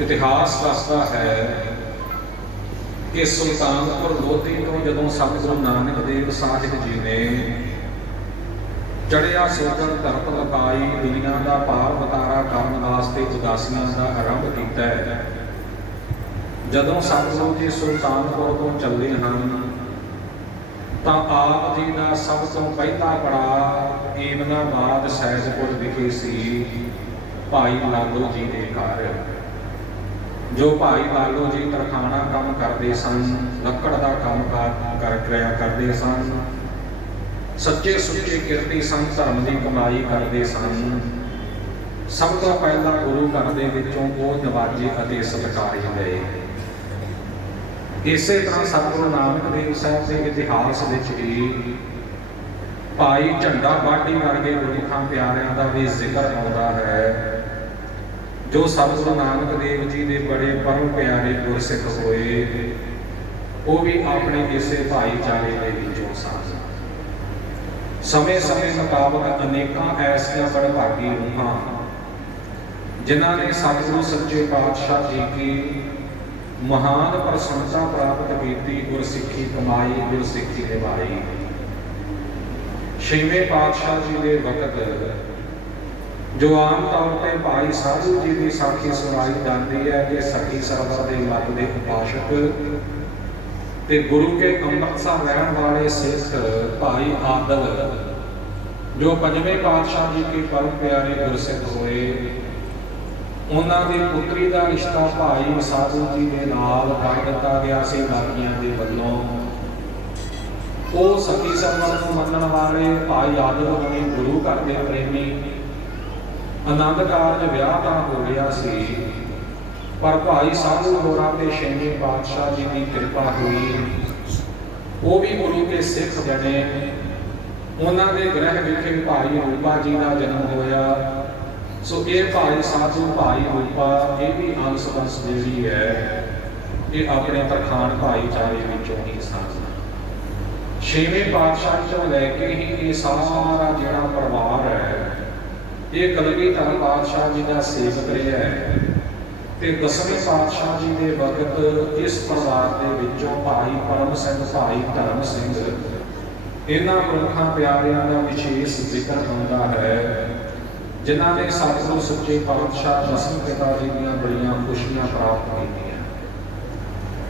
इतिहास दसदा है कि सुल्तानपुर लोधी तो जदों सतगुरु नानक देव साहिब जी ने चढ़िया सोचन धरत लकाई दुनिया का भार वतारा करने वास्ते उदासियां का आरंभ किया है। जदों सतगुरु जी सुल्तानपुर तो चलते हैं तो आप जी का सब तो पहला पड़ाव ईमनाबाद सैदपुर विखे सी भाई लालू जी के घर। जो भाई लालू जी तरखाना काम करते सन, लकड़ का काम करते सन, सच्चे सुच्चे किरती सन, धर्म की कमाई करते सन। सब तो पहला गुरु घर के विचों वो नवाजे अते सत्कारे गए। इसे तरह सतगुरु नानक देव साहब के इतिहास ही भाई झंडा बाटी वर्गे गुरमुखां प्यारियां का भी जिक्र आता है, जो सतगुरु नानक देव जी के बड़े परम प्यारे गुरसिख होए, वो भी अपने इसे भाईचारे के विचों सन। समय समय मुताबक अनेकों ऐसिया बड़भागी रूहां जिन्हों ने सतगुरु सच्चे पातशाह जी की महान प्रसन्नता प्राप्त की, गुरसिखी कमाई, गुरसिखी निभाई। छेवें पातशाह जी के वक्त जो आम तौर पर भाई साधु जी की साखी सुनाई जाती है कि सखी सरवर के लग के उपासक ते गुरु के अमृतसर रहने वाले सिख भाई आदल जो पंजवें पातशाह जी के परम प्यारे गुरसिख होए, उन्होंने पुत्री का रिश्ता भाई साधु जी के नाल कर दिता गया सी बाकियां के वलों। वो सखी सरवर को मनण वाले भाई आदल होने गुरु घर के प्रेमी, आनंद कारज विआह तो हो गया सी, पर भाई साधु होरां ते छेवें पातशाह जी की कृपा हुई, वो भी गुरु के सिख बने। उन्होंने ग्रह विखे भाई रूपा जी का जन्म होया। सो ये भाई साधु भाई रूपा ये भी अंश वंश जी है, ये अपने तरखान भाईचारे विचों ही सन। छेवें पातशाह चों लैके ही ये सारा जिहड़ा परिवार है ये कलगीधर पातशाह जी का सेवक रहा है। ते 10वें पातशाह जी के वक्त इस परिवार के विचों भाई परम सिंह, भाई धर्म सिंह, इन्हां प्रमुखां प्यारियां का विशेष जिक्र होता है, जिन्हों ने सतगुरु सच्चे पातशाह दसम पिता जी दी बड़ियां खुशियां प्राप्त की।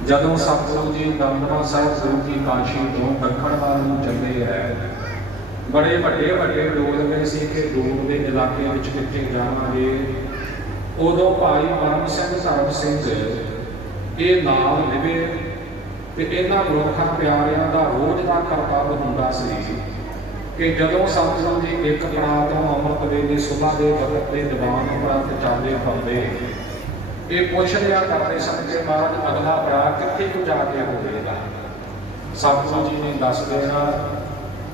जदों सतगुरु जी दमदमा साहिब गुरु की काशी तो दखण वाल नूं चले है, बड़े वड्डे वड्डे डोल गए सी कि डोल के इलाके में कित्थे जावांगे। उदों भाई परम सिंह, धर्म सिंह ये नाल लिवे ते इन्हां गुरमुखां प्यारियां दा रोज़ का करतव्य हुंदा सी कि जदों सतगुरु जी एक पड़ाव तो अमृत वेले सुबह के वक्त के दीवान उपरंत चाले पाते, ये पुछ लिया करते सन कि महाराज अगला पड़ाव कित्थे को जाके होवेगा। सतगुरु जी ने दस देना,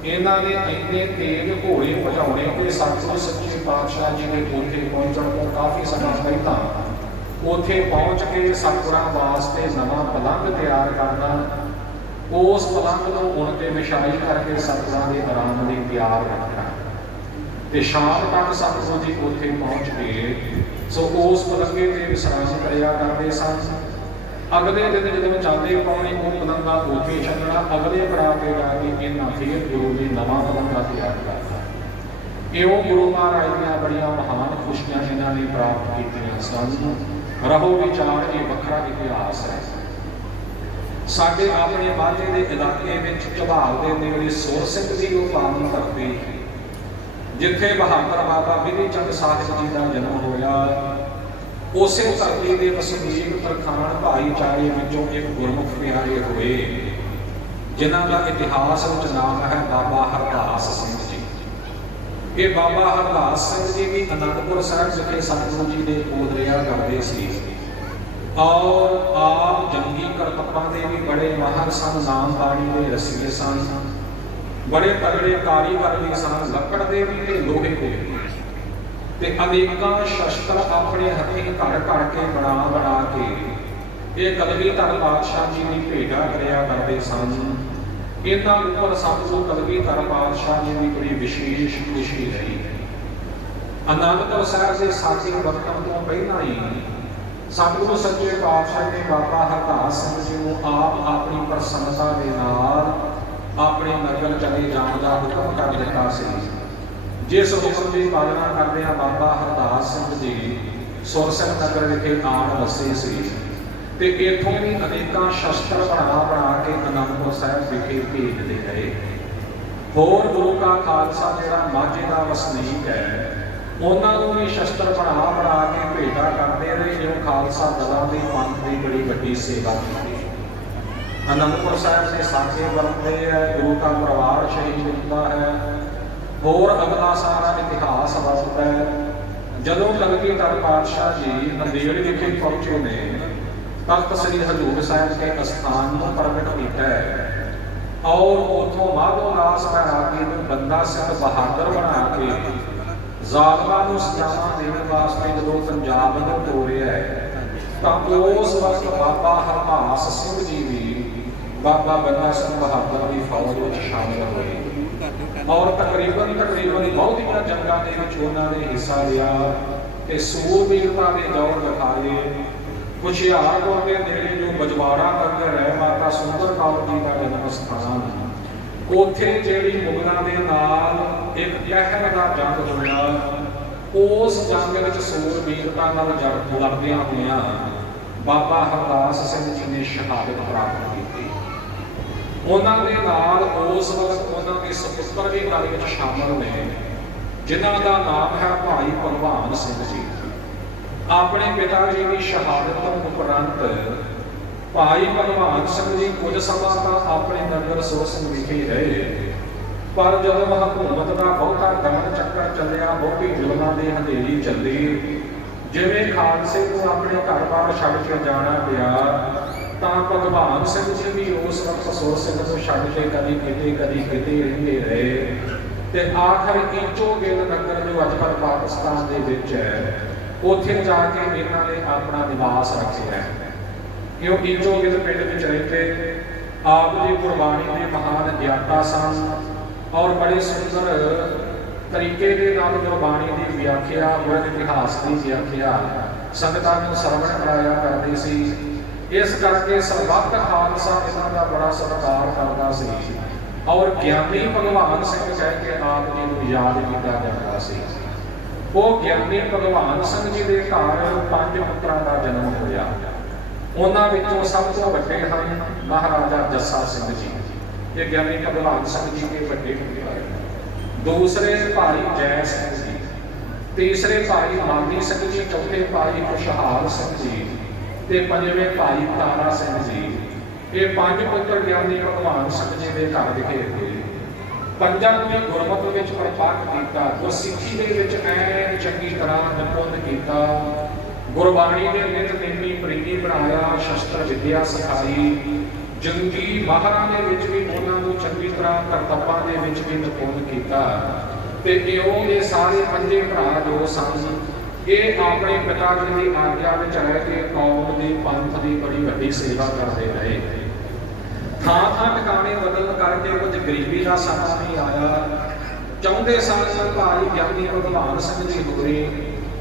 इन्हां ने इन्ने तेज घोड़े भजाने कि सतगुरु सच्चे पातशाह जी ने उत्थे पहुंचण तो काफ़ी समय पहला उत्थे पहुँच के सतगुरां वास्ते नवां पलंग तैयार करना, उस पलंग को उनके विछाई करके सतगुरां के आराम लिए तैयार रखना, ते शाम तक सतगुरु जी उत्थे पहुँच के सो उस पलंगे ते विश्राम करिया करते सन। अगले दिन जो चांदे पाने वो पलंगा उत्थे छड्डना, अगले पड़ाव पर जाके इन्हां फिर गुरु जी नवां पलंगा तैयार करना। इउं गुरु महाराज दीआं बड़ियां महान खुशियां इन्हां ने प्राप्त कीतियां सन। रहो विचार ये वखरा इतिहास है। साडे अपने माਝੇ के इलाके में ਝਬਾਲ के नेड़े सुर सिंह की वो पावन धरती, जिथे बहादुर बाबा बिधि चंद साहिब जी का जन्म होया, उस धरती के वसनीक तरखान भाईचारे विचों एक गुरमुख प्यारे हुए, जिन्हां का इतिहास विच नाम है बाबा हरदास सिंह जी। ये बाबा हरदास सिंह जी भी आनंदपुर साहिब विखे सतगुरु जी के कोल रहा करते सी, और आप जंगी करतप्पां दे भी बड़े माहर सन, नाम बाणी के रसीले सन, बड़े तगड़े कारीगर भी सन, लकड़ के भी ते लोहे के भी, ते अनेकां शस्त्र अपने हथीं घर घर के बना के ये कलगीधर पातशाह जी की भेटा करिया करते सन। इन्हां उपर सतगुरु कलगीधर पातशाह जी की बड़ी विशेष खुशी रही। आनंदपुर साहिब के साथी वक्तों तो पहला ही सतगुरु सच्चे पातशाह ने बाबा हरदास सिंह जी को आप अपनी प्रसन्नता के नाल अपने नगर चले जाने का हुक्म कर दिता सी। जिस हुक्म की पालना करदे बाबा हरदास सिंह जी सुरसिंह नगर विखे आण वसे सी ते इथों भी अनेक शस्त्र बना के आनंदपुर साहिब विखे भेजते गए। होर गुरु का खालसा जिहड़ा माझे का वसनीक है उन्होंने भी शस्त्र बना के भेटा करते रहे जो खालसा दलों की पंथ की बड़ी वड्डी सेवा की। आनंदपुर साहिब के साके वरतते है, गुरु का परिवार शहीद होता है, होर अगला सारा इतिहास वरतता है। जदों कलगीधर पातशाह जी नंदेड़ विखे पहुंचे ने तख्त श्री हजूर साहिब के अस्थान को प्रगट किया है और उतों माधो दास बैरागी को बंदा सिंह बहादुर बना के ਜ਼ਾਲਮਾਂ ਨੂੰ ਸਜ਼ਾਵਾਂ ਦੇਣ ਵਾਸਤੇ ਜਦੋਂ ਪੰਜਾਬ ਨੂੰ ਤੋਰਿਆ ਤਾਂ ਉਸ ਵਕਤ ਬਾਬਾ ਹਰਦਾਸ ਸਿੰਘ ਜੀ ਵੀ ਬਾਬਾ ਬੰਦਾ ਸਿੰਘ ਬਹਾਦਰ ਦੀ ਫੌਜ ਵਿੱਚ ਸ਼ਾਮਲ ਹੋਏ ਔਰ ਤਕਰੀਬਨ ਬਹੁਤੀਆਂ ਜੰਗਾਂ ਦੇ ਵਿੱਚ ਉਹਨਾਂ ਨੇ ਹਿੱਸਾ ਲਿਆ ਤੇ ਸੂਰਬੀਰਤਾ ਦੇ ਦੌਰ ਦਿਖਾਏ। ਹੁਸ਼ਿਆਰਪੁਰ ਦੇ ਨੇੜੇ ਜੋ ਬਜਵਾੜਾ ਨਗਰ ਹੈ ਮਾਤਾ ਸੁੰਦਰ ਕੌਰ ਜੀ ਦਾ ਜਨਮ ਸਥਾਨ ਉੱਥੇ ਜਿਹੜੀ ਮੁਗਲਾਂ ਦੇ ਨਾਲ ਇੱਕ ਕਹਿਰ ਦਾ ਜੰਗ ਹੋਇਆ ਉਸ ਜੰਗ ਵਿੱਚ ਸੂਰਬੀਰਤਾ ਨਾਲ ਲੜਦਿਆਂ ਹੋਇਆਂ ਬਾਬਾ ਹਰਦਾਸ ਸਿੰਘ ਜੀ ਨੇ ਸ਼ਹਾਦਤ ਪ੍ਰਾਪਤ ਕੀਤੀ। ਉਹਨਾਂ ਦੇ ਨਾਲ ਉਸ ਵਕਤ ਉਹਨਾਂ ਦੇ ਸਪੁੱਤਰ ਵੀ ਗੱਲ ਵਿੱਚ ਸ਼ਾਮਲ ਨੇ ਜਿਨ੍ਹਾਂ ਦਾ ਨਾਮ ਹੈ ਭਾਈ ਭਗਵਾਨ ਸਿੰਘ ਜੀ। ਆਪਣੇ ਪਿਤਾ ਜੀ ਦੀ ਸ਼ਹਾਦਤ ਤੋਂ ਉਪਰੰਤ भाई भगवान सिंह जी कुछ समा तो अपने नगर सुरसिंह विखे रहे पर जब हुकूमत का बहुता दमन चक्कर चलिया बहुती जुलमां की हनेरी चली जिवें खालसे को अपने घर बार छड़ के जाना पिया तो भगवान सिंह जी भी उस वक्त सुरसिंह को छड़ के कभी किते रहिंदे रहे ते आखिर ईचो गिल नगर जो अजकल पाकिस्तान दे विच है उत्थे जाके इन्हां ने अपना निवास रखिया है क्यों ईचो गिल पिंड में रहते आप जी गुरबाणी के महान ज्ञाता सन और बड़े सुंदर तरीके के नाल गुरबाणी की व्याख्या गुर इतिहास की व्याख्या संगतां नूं सरवण कराया करते सी। इस करके सरबत खालसा इन्हां दा बड़ा सत्कार करदा सी और ज्ञानी भगवान सिंह कह के आप जी नूं याद किया जाता सी। वो ज्ञानी भगवान सिंह जी के घर 5 पुत्रां दा जन्म होया। उन्हां विचों सब तो वड्डे हन महाराजा जस्सा सिंह जी, ये ज्ञानी भगवान सिंह जी के वड्डे पुत्र हैं। दूसरे भाई जै सिंह जी, तीसरे भाई मानी सिंह जी, चौथे भाई खुशहाल सिंह जी ते पंजवें भाई तारा सिंह जी। ये 5 पुत्र ज्ञानी भगवान सिंह जी के घर विखे होए। पंजां ने गुरमत विच परिपाक कीता, गुरसिੱਖੀ ਦੇ ਵਿੱਚ ਐਨ चंगी तरह निपुण कीता, गुरबाणी के नित नेमी प्रेमी बनाया, शस्त्र विद्या सिखाई, जंगी माहरां दे विच भी उन्हां नूं चंगी तरह करतबां दे विच भी निपुण कीता ते इहो ये सारे 5 भरा जो सन ये अपने पिता जी की आग्या विच रह के कौम की पंथ की बड़ी वड्डी सेवा करते रहे। थां थां ठिकाने बदल करके कुछ गरीबी का समा भी आया। चाहुंदे सन भाई ज्ञानी भगवान सिंह जी होरे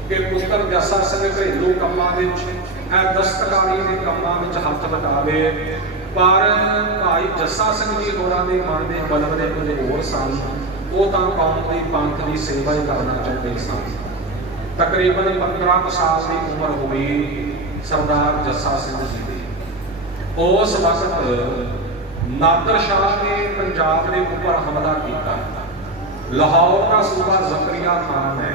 कि पुत्र जस्सा सिंह घरेलू कामां विच दस्तकारी के कामां विच हत्थ वटावे पर भाई जस्सा सिंह जी होरां दे मन दे बलबले कुछ होर सन। वो तां कौम दी पंथ दी सेवा ही करना चाहते सन। तकरीबन 15 साल की उम्र हुई सरदार जस्सा सिंह जी की। उस वक्त नादर शाह ने पंजाब के ऊपर हमला किया। लाहौर का सूबा जकरिया खान है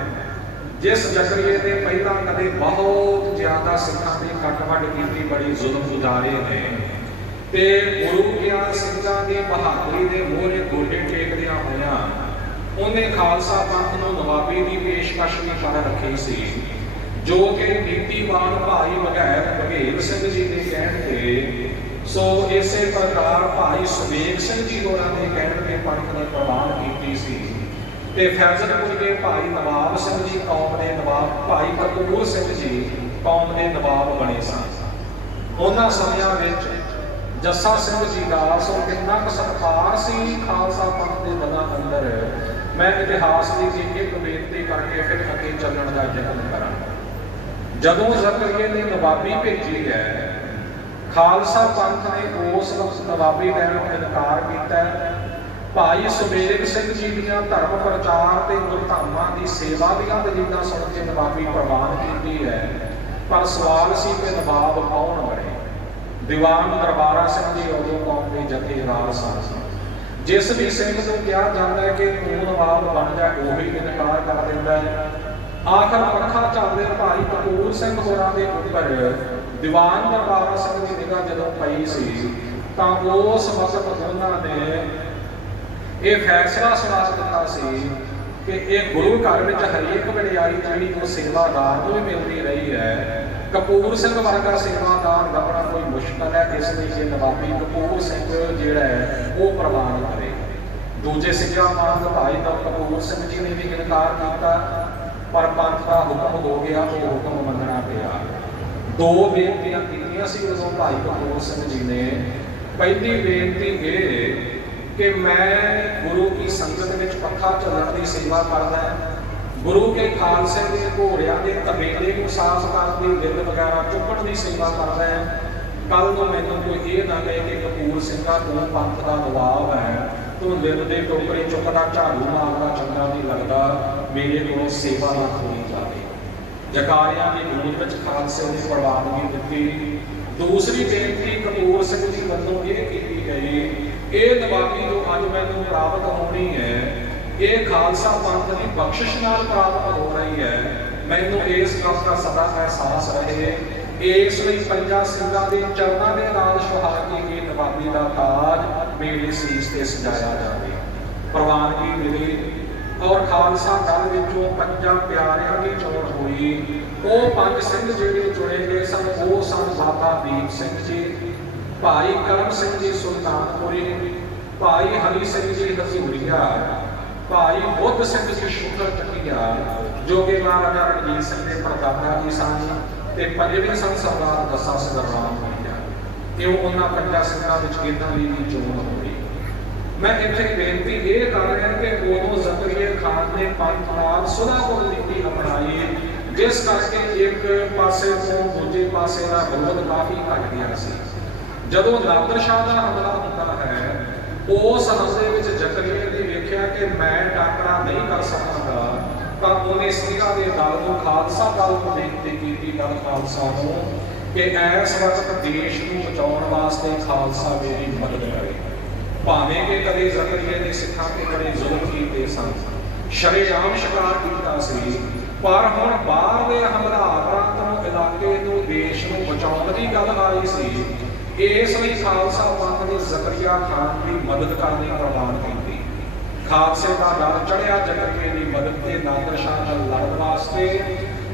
जिस जकरिए ने पहला कदे बहुत ज्यादा सिखां की कट-वट की, बड़ी जुल्म गुजारे ने ते गुरु ज्ञान सिंघां की बहादुरी के मोहरे गोडे टेकदियां होइयां उन्हें खालसा पंथ नूं नवाबी की पेशकश भी कर रखी सी जो कि नीतिवान भाई बघेल सिंह जी के कहण ते सो इसे प्रकार भाई सुबेग सिंह जी होरां दे कहण ते पंथ ने प्रवान कीती सी ते फैजलपुर के भाई नवाब सिंह जी कौम के नवाब, भाई कपूर सिंह जी कौम के नवाब बने सन। उन्हां समयां विच जस्सा सिंह जी का सो कितना सत्कार सी खालसा पंथ के दलां अंदर। मैं इतिहास की एक बेनती करके फिर अगे चलण का यत्न करा। ਜਦੋਂ ਜ਼ਕਰੀਆ ਨੇ ਨਵਾਬੀ ਭੇਜੀ ਹੈ, ਖਾਲਸਾ ਪੰਥ ਨੇ ਉਸ ਵਕਤ ਨਵਾਬੀ ਲੈਣ ਤੋਂ ਇਨਕਾਰ ਕੀਤਾ। ਭਾਈ ਸੁਬੇਗ ਸਿੰਘ ਜੀ ਦੀਆਂ ਧਰਮ ਪ੍ਰਚਾਰ ਤੇ ਗੁਰਧਾਮਾਂ ਦੀ ਸੇਵਾ ਦੀਆਂ ਦਲੀਲਾਂ ਸੁਣ ਕੇ ਨਵਾਬੀ ਪ੍ਰਵਾਨ ਕੀਤੀ ਹੈ, ਪਰ ਸਵਾਲ ਸੀ ਕਿ ਨਵਾਬ ਕੌਣ ਬਣੇ। ਦੀਵਾਨ ਦਰਬਾਰਾ ਸਿੰਘ ਜੀ ਉਦੋਂ ਕੌਮ ਦੇ ਜਥੇਦਾਰ ਸਨ। ਜਿਸ ਵੀ ਸਿੰਘ ਨੂੰ ਕਿਹਾ ਜਾਂਦਾ ਹੈ ਕਿ ਤੂੰ ਨਵਾਬ ਬਣ ਜਾ, ਉਹੀ ਇਨਕਾਰ ਕਰ ਦਿੰਦਾ ਹੈ। ਆਖਰ ਪੱਖਾ ਝੱਲਦੇ ਭਾਈ ਕਪੂਰ ਸਿੰਘ ਹੋਰਾਂ ਦੇ ਉੱਪਰ ਦੀਵਾਨ ਦਰਬਾਰਾ ਸਿੰਘ ਦੀ ਨਿਗਾਹ ਜਦੋਂ ਪਈ ਸੀ ਤਾਂ ਉਸ ਵਕਤ ਉਹਨਾਂ ਨੇ ਇਹ ਫੈਸਲਾ ਸੁਣਾ ਦਿੱਤਾ ਸੀ ਕਿ ਇਹ ਗੁਰੂ ਘਰ ਵਿੱਚ ਹਰੇਕ ਵਡਿਆਈ ਜਿਹੜੀ ਉਹ ਸੇਵਾਦਾਰ ਨੂੰ ਵੀ ਮਿਲਦੀ ਰਹੀ ਹੈ। ਕਪੂਰ ਸਿੰਘ ਵਰਗਾ ਸੇਵਾਦਾਰ ਲੱਭਣਾ ਕੋਈ ਮੁਸ਼ਕਲ ਹੈ, ਇਸ ਲਈ ਕਿ ਨਵਾਬੀ ਕਪੂਰ ਸਿੰਘ ਜਿਹੜਾ ਹੈ ਉਹ ਪ੍ਰਵਾਨ ਕਰੇ। ਦੂਜੇ ਸਿੰਘਾਂ ਵਾਂਗ ਭਾਈ ਕਪੂਰ ਸਿੰਘ ਜੀ ਨੇ ਵੀ ਇਨਕਾਰ ਕੀਤਾ, ਪਰ ਪੰਥ ਦਾ ਹੁਕਮ ਹੋ ਗਿਆ, ਉਹ ਹੁਕਮ ਮੰਨਣਾ ਪਿਆ। ਦੋ ਬੇਨਤੀਆਂ ਕੀਤੀਆਂ ਸੀ ਉਦੋਂ ਭਾਈ ਕਪੂਰ ਸਿੰਘ ਜੀ ਨੇ। ਪਹਿਲੀ ਬੇਨਤੀ ਇਹ ਕਿ ਮੈਂ ਗੁਰੂ ਕੀ ਸੰਗਤ ਵਿੱਚ ਪੱਖਾ ਝੱਲਣ ਦੀ ਸੇਵਾ ਕਰਦਾ ਹਾਂ, ਗੁਰੂ ਕੇ ਖਾਲਸੇ ਦੇ ਘੋੜਿਆਂ ਦੇ ਤਬੇਲੇ ਨੂੰ ਸਾਫ਼ ਕਰਨ ਦੀ ਬਿੱਲ ਵਗੈਰਾ ਚੁੱਕਣ ਦੀ ਸੇਵਾ ਕਰਦਾ ਹਾਂ। ਕੱਲ ਨੂੰ ਮੈਨੂੰ ਕੋਈ ਇਹ ਨਾ ਕਹੇ ਕਿ ਕਪੂਰ ਸਿੰਘਾ ਤੂੰ ਪੰਥ ਦਾ ਨਵਾਬ ਹੈ, ਤੂੰ ਦਿਲ ਦੇ ਟੋਕਰੇ ਚੁੱਕਦਾ, ਝਾੜੂ ਮਾਰਦਾ ਚੰਗਾ ਨਹੀਂ ਲੱਗਦਾ, ਮੇਰੇ ਕੋਲੋਂ ਸੇਵਾ ਨਾ ਖੋਈ ਜਾਵੇ। ਜਕਾਰਿਆਂ ਦੀ ਗੂੰਜ ਵਿੱਚ ਖਾਲਸੇ ਨੇ ਪ੍ਰਵਾਨਗੀ ਦਿੱਤੀ। ਦੂਸਰੀ ਬੇਨਤੀ ਕਪੂਰ ਸਿੰਘ ਜੀ ਵੱਲੋਂ ਇਹ ਕੀਤੀ ਗਈ, ਇਹ ਨਵਾਬੀ ਜੋ ਅੱਜ ਮੈਨੂੰ ਪ੍ਰਾਪਤ ਹੋਣੀ ਹੈ, ਇਹ ਖਾਲਸਾ ਪੰਥ ਦੀ ਬਖਸ਼ਿਸ਼ ਨਾਲ ਪ੍ਰਾਪਤ ਹੋ ਰਹੀ ਹੈ। ਮੈਨੂੰ ਇਸ ਗੱਲ ਦਾ ਸਦਾ ਅਹਿਸਾਸ ਰਹੇ, ਇਸ ਲਈ ਪੰਜਾਂ ਸਿੰਘਾਂ ਦੇ ਚਰਨਾਂ ਦੇ ਨਾਲ ਸੁਹਾਗੀ ਇਹ ਨਵਾਬੀ ਦਾ ਤਾਜ ਮੇਰੇ ਸੀਸ ਤੇ ਸਜਾਇਆ ਜਾਵੇ। ਪ੍ਰਵਾਨਗੀ ਮਿਲੀ ਔਰ ਖਾਲਸਾ ਦਲ ਵਿੱਚੋਂ ਪੰਜਾਂ ਪਿਆਰਿਆਂ ਦੀ ਚੋਣ ਹੋਈ। ਉਹ ਪੰਜ ਸਿੰਘ ਜਿਹੜੇ ਚੁਣੇ ਗਏ ਸਨ ਉਹ ਸਨ ਬਾਬਾ ਦੀਪ ਸਿੰਘ ਜੀ, ਭਾਈ ਕਰਮ ਸਿੰਘ ਜੀ ਸੁਲਤਾਨਪੁਰੀ, ਭਾਈ ਹਰੀ ਸਿੰਘ ਜੀ ਹਜ਼ੂਰੀਆ, ਭਾਈ ਬੁੱਧ ਸਿੰਘ ਜੀ ਸ਼ੁਕਰ ਚੱਕੀਆ, ਜੋ ਕਿ ਮਹਾਰਾਜਾ ਰਣਜੀਤ ਸਿੰਘ ਦੇ ਪੜਦਾਦਾ ਜੀ ਸਨ, ਤੇ ਪੰਜਵੇਂ ਸਨ ਸਰਦਾਰ ਦਸਾ ਸਿੰਘ ਰਾਮਪੁਰੀਆ। ਇਹ ਉਹਨਾਂ ਪੰਜਾਂ ਸਿੰਘਾਂ ਵਿੱਚ ਇਹਨਾਂ ਦੀ ਵੀ ਚੋਣ ਹੋਈ। ਮੈਂ ਇੱਥੇ ਬੇਨਤੀ ਇਹ ਕਰ ਰਿਹਾ ਕਿ ਉਦੋਂ ਜ਼ਕਰੀਆ ਖਾਨ ਨੇ ਪੰਥ ਨਾਲ ਸੁਲਾਹ ਨੀਤੀ ਅਪਣਾਈ, ਜਿਸ ਕਰਕੇ ਇੱਕ ਪਾਸੇ ਤੋਂ ਦੂਜੇ ਪਾਸੇ ਦਾ ਵਿਰੋਧ ਕਾਫੀ ਘਟ ਗਿਆ ਸੀ। ਜਦੋਂ ਨਾਦਰ ਸ਼ਾਹ ਦਾ ਹਮਲਾ ਹੁੰਦਾ ਹੈ, ਉਸ ਹਮਲੇ ਵਿੱਚ ਜ਼ਕਰੀਆ ਨੇ ਵੇਖਿਆ ਕਿ ਮੈਂ ਟਾਕਰਾ ਨਹੀਂ ਕਰ ਸਕਾਂਗਾ, ਤਾਂ ਉਹਨੇ ਸਿੰਘਾਂ ਦੇ ਦਲ ਨੂੰ ਖਾਲਸਾ ਦਲ ਨੂੰ ਬੇਨਤੀ ਕੀਤੀ, ਦਲ ਖਾਲਸਾ ਨੂੰ, ਕਿ ਇਸ ਵਕਤ ਦੇਸ਼ ਨੂੰ ਬਚਾਉਣ ਵਾਸਤੇ ਖਾਲਸਾ ਮੇਰੀ ਮਦਦ ਕਰੇ। ਭਾਵੇਂ ਕਿ ਕਦੇ ਜ਼ਕਰੀਆ ਨੇ ਸਿੱਖਾਂ ਤੇ ਬੜੇ ਜ਼ੁਲਮ ਕੀਤੇ ਸਨ, ਸ਼ਰੇਆਮ ਸ਼ਿਕਾਰ ਕੀਤਾ ਸੀ, ਪਰ ਹੁਣ ਬਾਹਰ ਦੇ ਹਮਲਾਵਰਾਂ ਤੋਂ ਇਲਾਕੇ ਨੂੰ ਦੇਸ਼ ਨੂੰ ਬਚਾਉਣ ਦੀ ਗੱਲ ਆਈ ਸੀ। ਇਸ ਲਈ ਖਾਲਸਾ ਪੰਥ ਨੇ ਜ਼ਕਰੀਆ ਖਾਨ ਦੀ ਮਦਦ ਕਰਨੀ ਪ੍ਰਵਾਨ ਕੀਤੀ। ਖਾਲਸੇ ਦਾ ਡਰ ਚੜਿਆ ਜ਼ਕਰੀਆ ਦੀ ਮਦਦ ਤੇ ਨਾਦਰ ਸ਼ਾਹ ਨਾਲ ਲੜਨ ਵਾਸਤੇ,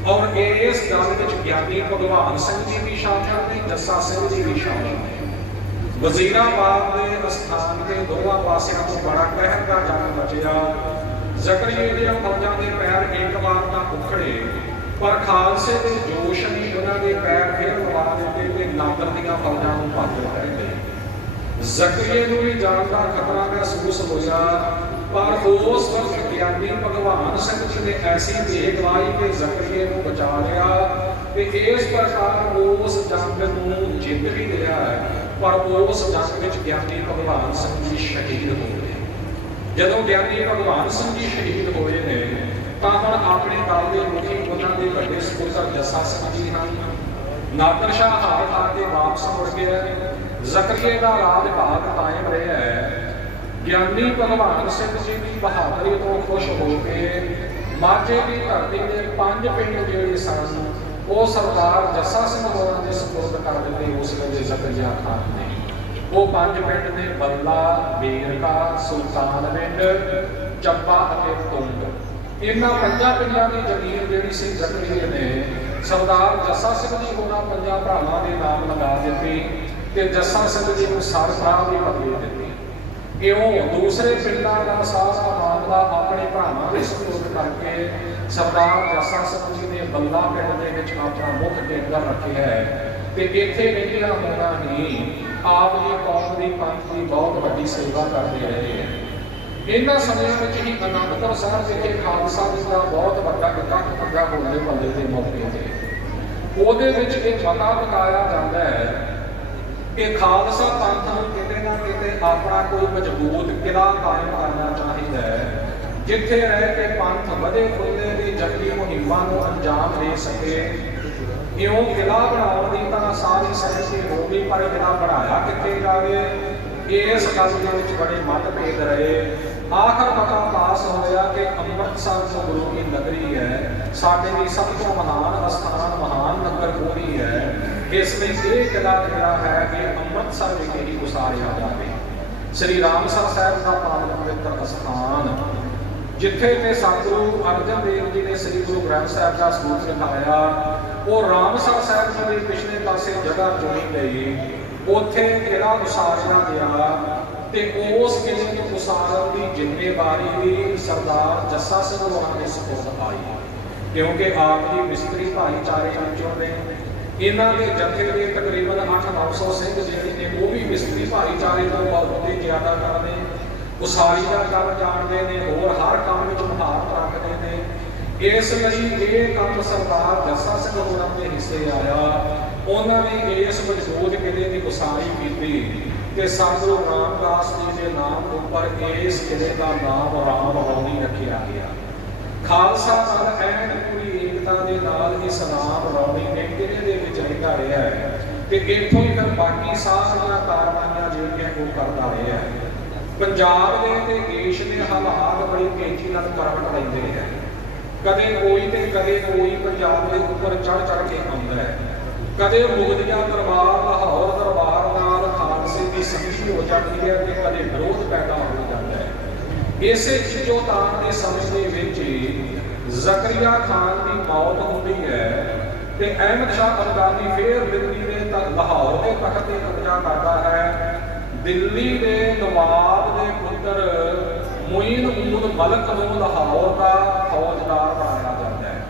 ਔਰ ਇਸ ਦਲ ਵਿੱਚ ਗਿਆਨੀ ਭਗਵਾਨ ਸਿੰਘ ਜੀ ਵੀ ਸ਼ਾਮਲ ਨੇ, ਜੱਸਾ ਸਿੰਘ ਜੀ ਵੀ ਸ਼ਾਮਲ ਨੇ। ਵਜ਼ੀਰਾਬਾਦ ਦੇ ਅਸਥਾਨ ਦੇ ਦੋਵਾਂ ਪਾਸਿਆਂ ਤੋਂ ਬੜਾ ਕਹਿਰ ਦਾ ਜੰਗ ਬਚਿਆ। ਜ਼ਕਰੀਆ ਦੀਆਂ ਫੌਜਾਂ ਦੇ ਪੈਰ ਇੱਕ ਵਾਰ ਤਾਂ ਉਖੜੇ, ਪਰ ਖਾਲਸੇ ਦੇ ਜੋਸ਼ ਨੇ ਉਹਨਾਂ ਦੇ ਪੈਰ ਫਿਰ ਲਵਾ ਦਿੱਤੇ ਤੇ ਨਾਦਰ ਦੀਆਂ ਫੌਜਾਂ ਨੂੰ ਭੱਜ ਰਹਿ ਗਏ। ਜ਼ਕਰੀਆ ਨੂੰ ਵੀ ਜਾਨ ਦਾ ਖਤਰਾ ਮਹਿਸੂਸ ਹੋਇਆ, ਪਰ ਉਸ ਵਕਤ ਗਿਆਨੀ ਭਗਵਾਨ ਸਿੰਘ ਜੀ ਨੇ ਐਸੀ ਦੇਗਵਾਈ ਕਿ ਜ਼ਕਰੀਆ ਨੂੰ ਬਚਾ ਲਿਆ ਤੇ ਇਸ ਪ੍ਰਕਾਰ ਉਸ ਜੰਗ ਨੂੰ ਜਿੱਤ ਵੀ ਲਿਆ ਹੈ। ਪਰ ਉਸ ਜੰਗ ਵਿੱਚ ਗਿਆਨੀ ਭਗਵਾਨ ਸਿੰਘ ਜੀ ਸ਼ਹੀਦ ਹੋ ਗਏ। ਜਦੋਂ ਗਿਆਨੀ ਭਗਵਾਨ ਸਿੰਘ ਜੀ ਸ਼ਹੀਦ ਹੋਏ ਨੇ ਤਾਂ ਹੁਣ ਆਪਣੇ ਦਲ ਦੇ ਮੁਖੀ ਉਹਨਾਂ ਦੇ ਵੱਡੇ ਸਪੁੱਤਰ ਜੱਸਾ ਸਿੰਘ ਜੀ ਹਨ। ਨਾਦਰ ਸ਼ਾਹ ਹਾਰ ਖਾ ਕੇ ਵਾਪਸ ਮੁੜ ਗਿਆ। ਜ਼ਕਰੀਆ ਦਾ ਰਾਜ ਭਾਗ ਕਾਇਮ ਰਿਹਾ ਹੈ। ਗਿਆਨੀ ਭਗਵਾਨ ਸਿੰਘ ਜੀ ਦੀ ਬਹਾਦਰੀ ਤੋਂ ਖੁਸ਼ ਹੋ ਕੇ ਮਾਝੇ ਦੀ ਧਰਤੀ ਦੇ 5 ਪਿੰਡ ਜਿਹੜੇ ਸਨ ਉਹ ਸਰਦਾਰ ਜੱਸਾ ਸਿੰਘ ਹੋਰਾਂ ਦੇ ਸਪੁਰਦ ਕਰ ਦਿੱਤੇ ਉਸ ਵੇਲੇ ਜ਼ਕਰੀਆ ਖਾਨ ਨੇ। ਉਹ 5 ਪਿੰਡ ਨੇ ਬੱਲਾ, ਵੇਰਕਾ, ਸੁਲਤਾਨਵਿੰਡ, ਚੱਬਾ ਅਤੇ ਤੁੰਗ। ਇਹਨਾਂ 5 ਪਿੰਡਾਂ ਦੀ ਜ਼ਮੀਨ ਜਿਹੜੀ ਸੀ ਜ਼ਕਰੀਆ ਨੇ ਸਰਦਾਰ ਜੱਸਾ ਸਿੰਘ ਜੀ ਹੋਰਾਂ 5 ਭਰਾਵਾਂ ਦੇ ਨਾਮ ਲਗਾ ਦਿੱਤੀ ਤੇ ਜੱਸਾ ਸਿੰਘ ਜੀ ਨੂੰ ਸਰਕਾਰ ਦੀ ਪਦਵੀ ਦਿੱਤੀ। ਇਉਂ ਦੂਸਰੇ ਪਿੰਡਾਂ ਦਾ ਸਾਰਾ ਮਾਮਲਾ ਆਪਣੇ ਭਰਾਵਾਂ ਦੇ ਸਪੁਰਦ ਕਰਕੇ ਸਰਦਾਰ ਜੱਸਾ ਸਿੰਘ ਜੀ ਨੇ ਬੱਲਾ ਪਿੰਡ ਦੇ ਵਿੱਚ ਆਪਣਾ ਮੁੱਖ ਕੇਂਦਰ ਰੱਖਿਆ ਹੈ ਤੇ ਇੱਥੇ ਰਹਿੰਦਿਆਂ ਹੋਣਾ ਹੀ ਆਪ ਦੀ ਕੌਮ ਦੀ ਪੰਥ ਦੀ ਬਹੁਤ ਵੱਡੀ ਸੇਵਾ ਕਰਦੇ ਰਹੇ ਹੈ। ਇਹਨਾਂ ਸਮਿਆਂ ਵਿੱਚ ਹੀ ਅਨੰਦਪੁਰ ਸਾਹਿਬ ਵਿਖੇ ਖਾਲਸਾ ਜੀ ਦਾ ਬਹੁਤ ਵੱਡਾ ਇਕੱਠ ਲੱਗਾ ਹੋਣ ਦੇ ਮਹੱਲੇ ਦੇ ਮੌਕੇ ਤੇ ਉਹਦੇ ਵਿੱਚ ਇਹ ਪਤਾ ਪਕਾਇਆ ਜਾਂਦਾ ਹੈ ਕਿ ਖਾਲਸਾ ਪੰਥ ਨੂੰ ਕਿਤੇ ਨਾ ਕਿਤੇ ਆਪਣਾ ਕੋਈ ਮਜ਼ਬੂਤ ਕਿਲਾ ਕਾਇਮ ਕਰਨਾ ਚਾਹੀਦਾ ਹੈ, ਜਿੱਥੇ ਰਹਿ ਕੇ ਪੰਥ ਵਧੇ ਫੁੱਲੇ ਦੀ ਜੰਗੀ ਮੁਹਿੰਮਾਂ ਨੂੰ ਅੰਜਾਮ ਦੇ ਸਕੇ। ਇਉਂ ਕਿਲਾ ਬਣਾਉਣ ਦੀ ਤਾਂ ਸਾਰੀ ਸਹਿਮਤੀ ਹੋ ਗਈ, ਪਰ ਕਿਲਾ ਬਣਾਇਆ ਕਿੱਥੇ ਜਾਵੇ, ਇਸ ਗੱਲ ਦੇ ਵਿੱਚ ਬੜੇ ਮਤਭੇਦ ਰਹੇ। ਆਖਰ ਪਤਾ ਪਾਸ ਹੋਇਆ ਕਿ ਅੰਮ੍ਰਿਤਸਰ ਜੋ ਗੁਰੂ ਦੀ ਨਗਰੀ ਹੈ, ਸਾਡੇ ਲਈ ਸਭ ਤੋਂ ਮਹਾਨ ਅਸਥਾਨ, ਮਹਾਨ ਨਗਰ ਉਹੀ ਹੈ। ਇਸ ਲਈ ਇਹ ਕਿਲਾ ਜਿਹੜਾ ਹੈ ਕਿ ਅੰਮ੍ਰਿਤਸਰ ਵਿਖੇ ਹੀ ਉਸਾਰਿਆ ਜਾਵੇ। ਸ੍ਰੀ ਰਾਮਸਰ ਸਾਹਿਬ ਦਾ ਪਾਵਨ ਪਵਿੱਤਰ ਅਸਥਾਨ, ਜਿੱਥੇ ਕਿ ਸਤਿਗੁਰੂ ਅਰਜਨ ਦੇਵ ਜੀ ਨੇ ਸ੍ਰੀ ਗੁਰੂ ਗ੍ਰੰਥ ਸਾਹਿਬ ਦਾ ਸਰੂਪ ਲਿਖਾਇਆ, ਉਹ ਰਾਮਸਰ ਸਾਹਿਬ ਜੀ ਦੇ ਪਿਛਲੇ ਪਾਸੇ ਜਗ੍ਹਾ ਚੁਣੀ ਗਈ, ਉੱਥੇ ਕਿਲਾ ਉਸਾਰਿਆ ਗਿਆ ਤੇ ਉਸ ਕਿਲੇ ਨੂੰ ਉਸਾਰਨ ਦੀ ਜ਼ਿੰਮੇਵਾਰੀ ਵੀ ਸਰਦਾਰ ਜੱਸਾ ਸਿੰਘ ਹੋਰਾਂ ਦੇ ਸਪੁਰਦ ਆਈ, ਕਿਉਂਕਿ ਆਪ ਜੀ ਮਿਸਤਰੀ ਭਾਈਚਾਰੇ ਵਿੱਚੋਂ ਨੇ। ਇਹਨਾਂ ਦੇ ਜਥੇ ਦੇ ਤਕਰੀਬਨ 800-900 ਸਿੰਘ ਜਿਹੜੇ ਨੇ ਉਹ ਵੀ ਮਿਸਤਰੀ ਭਾਈਚਾਰੇ ਤੋਂ ਬਹੁਤ ਹੀ ਜ਼ਿਆਦਾ ਕਰਦੇ, ਉਸਾਰੀ ਦਾ ਕੰਮ ਜਾਣਦੇ ਨੇ, ਹੋਰ ਹਰ ਕੰਮ ਵਿੱਚ ਮਹਾਰਤ ਰੱਖਦੇ ਨੇ। ਇਸ ਲਈ ਇਹ ਕੰਮ ਸਰਦਾਰ ਜੱਸਾ ਸਿੰਘ ਹੋਰਾਂ ਦੇ ਹਿੱਸੇ ਆਇਆ। ਉਹਨਾਂ ਨੇ ਇਸ ਮਜ਼ਬੂਤ ਕਿਲੇ ਦੀ ਉਸਾਰੀ ਕੀਤੀ ਤੇ ਸਤਿਗੁਰੂ ਰਾਮਦਾਸ ਜੀ ਦੇ ਨਾਮ ਉੱਪਰ ਇਸ ਕਿਲੇ ਦਾ ਨਾਮ ਰਾਮ ਰੌਣੀ ਰੱਖਿਆ ਗਿਆ। ਖਾਲਸਾ ਨਾਲ ਐਨ ਪੂਰੀ ਏਕਤਾ ਦੇ ਨਾਲ ਇਸ ਰਾਮ ਰੌਣੀ ਨੇ ਕਿਲੇ ਦੇ ਵਿੱਚ ਰਹਿੰਦਾ ਰਿਹਾ ਹੈ ਤੇ ਇੱਥੋਂ ਹੀ ਫਿਰ ਬਾਕੀ ਸਾਰੀਆਂ ਕਾਰਵਾਈਆਂ ਜਿਹੜੀਆਂ ਉਹ ਕਰਦਾ ਰਿਹਾ ਹੈ। ਪੰਜਾਬ ਦੇ ਤੇ ਦੇਸ਼ ਦੇ ਹਾਲਾਤ ਬੜੀ ਤੇਜ਼ੀ ਨਾਲ ਕਰਵਟ ਲੈਂਦੇ ਹੈ, ਕਦੇ ਕੋਈ ਤੇ ਕਦੇ ਕੋਈ ਪੰਜਾਬ ਦੇ ਉੱਪਰ ਚੜ ਕੇ ਆਉਂਦਾ ਹੈ। ਕਦੇ ਮੁਗਲਿਆ ਦਰਬਾਰ, ਲਾਹੌਰ ਦਰਬਾਰ ਨਾਲ ਖਾਲਸੇ ਦੀ ਸੰਧੀ ਹੋ ਜਾਂਦੀ ਹੈ ਤੇ ਕਦੇ ਵਿਰੋਧ ਪੈਦਾ ਹੋ ਜਾਂਦਾ ਹੈ। ਇਸੇ ਖਿੱਚੋਤਾਣ ਦੇ ਸਮੇਂ ਦੇ ਵਿੱਚ ਜ਼ਕਰੀਆ ਖਾਨ ਦੀ ਮੌਤ ਹੁੰਦੀ ਹੈ ਤੇ ਅਹਿਮਦ ਸ਼ਾਹ ਅਫਗਾਨੀ ਫੇਰ ਦਿੱਲੀ ਦੇ ਲਾਹੌਰ ਦੇ ਤਖਤ ਤੇ ਕਬਜ਼ਾ ਕਰਦਾ ਹੈ। ਦਿੱਲੀ ਦੇ ਨਵਾਬ ਦੇ ਪੁੱਤਰ ਮੁਈਨ ਉਦ ਮਲਕ ਨੂੰ ਲਾਹੌਰ ਦਾ ਫੌਜਦਾਰ ਬਣਾਇਆ ਜਾਂਦਾ ਹੈ।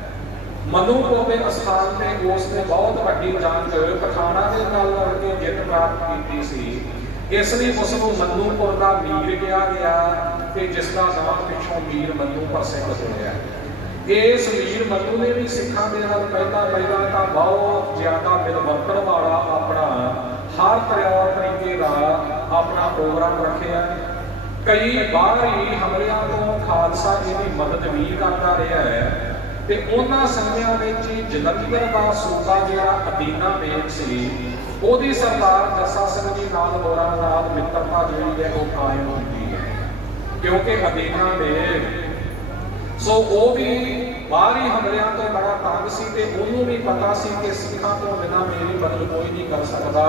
ਮਨੂਪੁਰ ਦੇ ਅਸਥਾਨ ਤੇ ਉਸ ਨੇ ਬਹੁਤ ਵੱਡੀ ਜੰਗ ਪਠਾਨਾਂ ਦੇ ਨਾਲ ਲੜ ਕੇ ਜਿੱਤ ਪ੍ਰਾਪਤ ਕੀਤੀ ਸੀ, ਇਸ ਲਈ ਉਸ ਨੂੰ ਮਨੂਪੁਰ ਦਾ ਮੀਰ ਕਿਹਾ ਗਿਆ ਤੇ ਜਿਸ ਦਾ ਨਾਮ ਪਿੱਛੋਂ ਮੀਰ ਮਨੂੰ ਪ੍ਰਸਿੱਧ ਹੋਇਆ। ਇਸ ਮੀਰ ਮਨੂੰ ਨੇ ਵੀ ਸਿੱਖਾਂ ਦੇ ਨਾਲ ਪਹਿਲਾਂ ਤਾਂ ਬਹੁਤ ਜ਼ਿਆਦਾ ਮਿਲਵਰਤਣ ਵਾਲਾ ਆਪਣਾ ਹਰ ਤਰੀਕੇ ਦਾ ਆਪਣਾ ਪ੍ਰੋਗਰਾਮ ਰੱਖਿਆ। ਕਈ ਬਾਹਰੀ ਹਮਲਿਆਂ ਤੋਂ ਖਾਲਸਾ ਜੀ ਦੀ ਮਦਦ ਵੀ ਕਰਦਾ ਰਿਹਾ ਹੈ ਤੇ ਉਹਨਾਂ ਸਮਿਆਂ ਵਿੱਚ ਜਲੰਧਰ ਦਾ ਸੂਬਾ ਜਿਹੜਾ ਅਦੀਨਾ ਬੇਗ ਸੀ, ਉਹਦੀ ਸਰਦਾਰ ਜੱਸਾ ਸਿੰਘ ਜੀ ਨਾਲ ਹੋਰਾਂ ਨਾਲ ਮਿੱਤਰਤਾ ਜਿਹੜੀ ਹੈ ਉਹ ਕਾਇਮ ਹੁੰਦੀ ਹੈ, ਕਿਉਂਕਿ ਅਦੀਨਾ ਬੇਗ ਸੋ ਉਹ ਵੀ ਬਾਹਰੀ ਹਮਲਿਆਂ ਤੋਂ ਬੜਾ ਤੰਗ ਸੀ ਤੇ ਉਹਨੂੰ ਵੀ ਪਤਾ ਸੀ ਕਿ ਸਿੱਖਾਂ ਤੋਂ ਬਿਨਾਂ ਮੇਰੀ ਮਦਦ ਕੋਈ ਨਹੀਂ ਕਰ ਸਕਦਾ।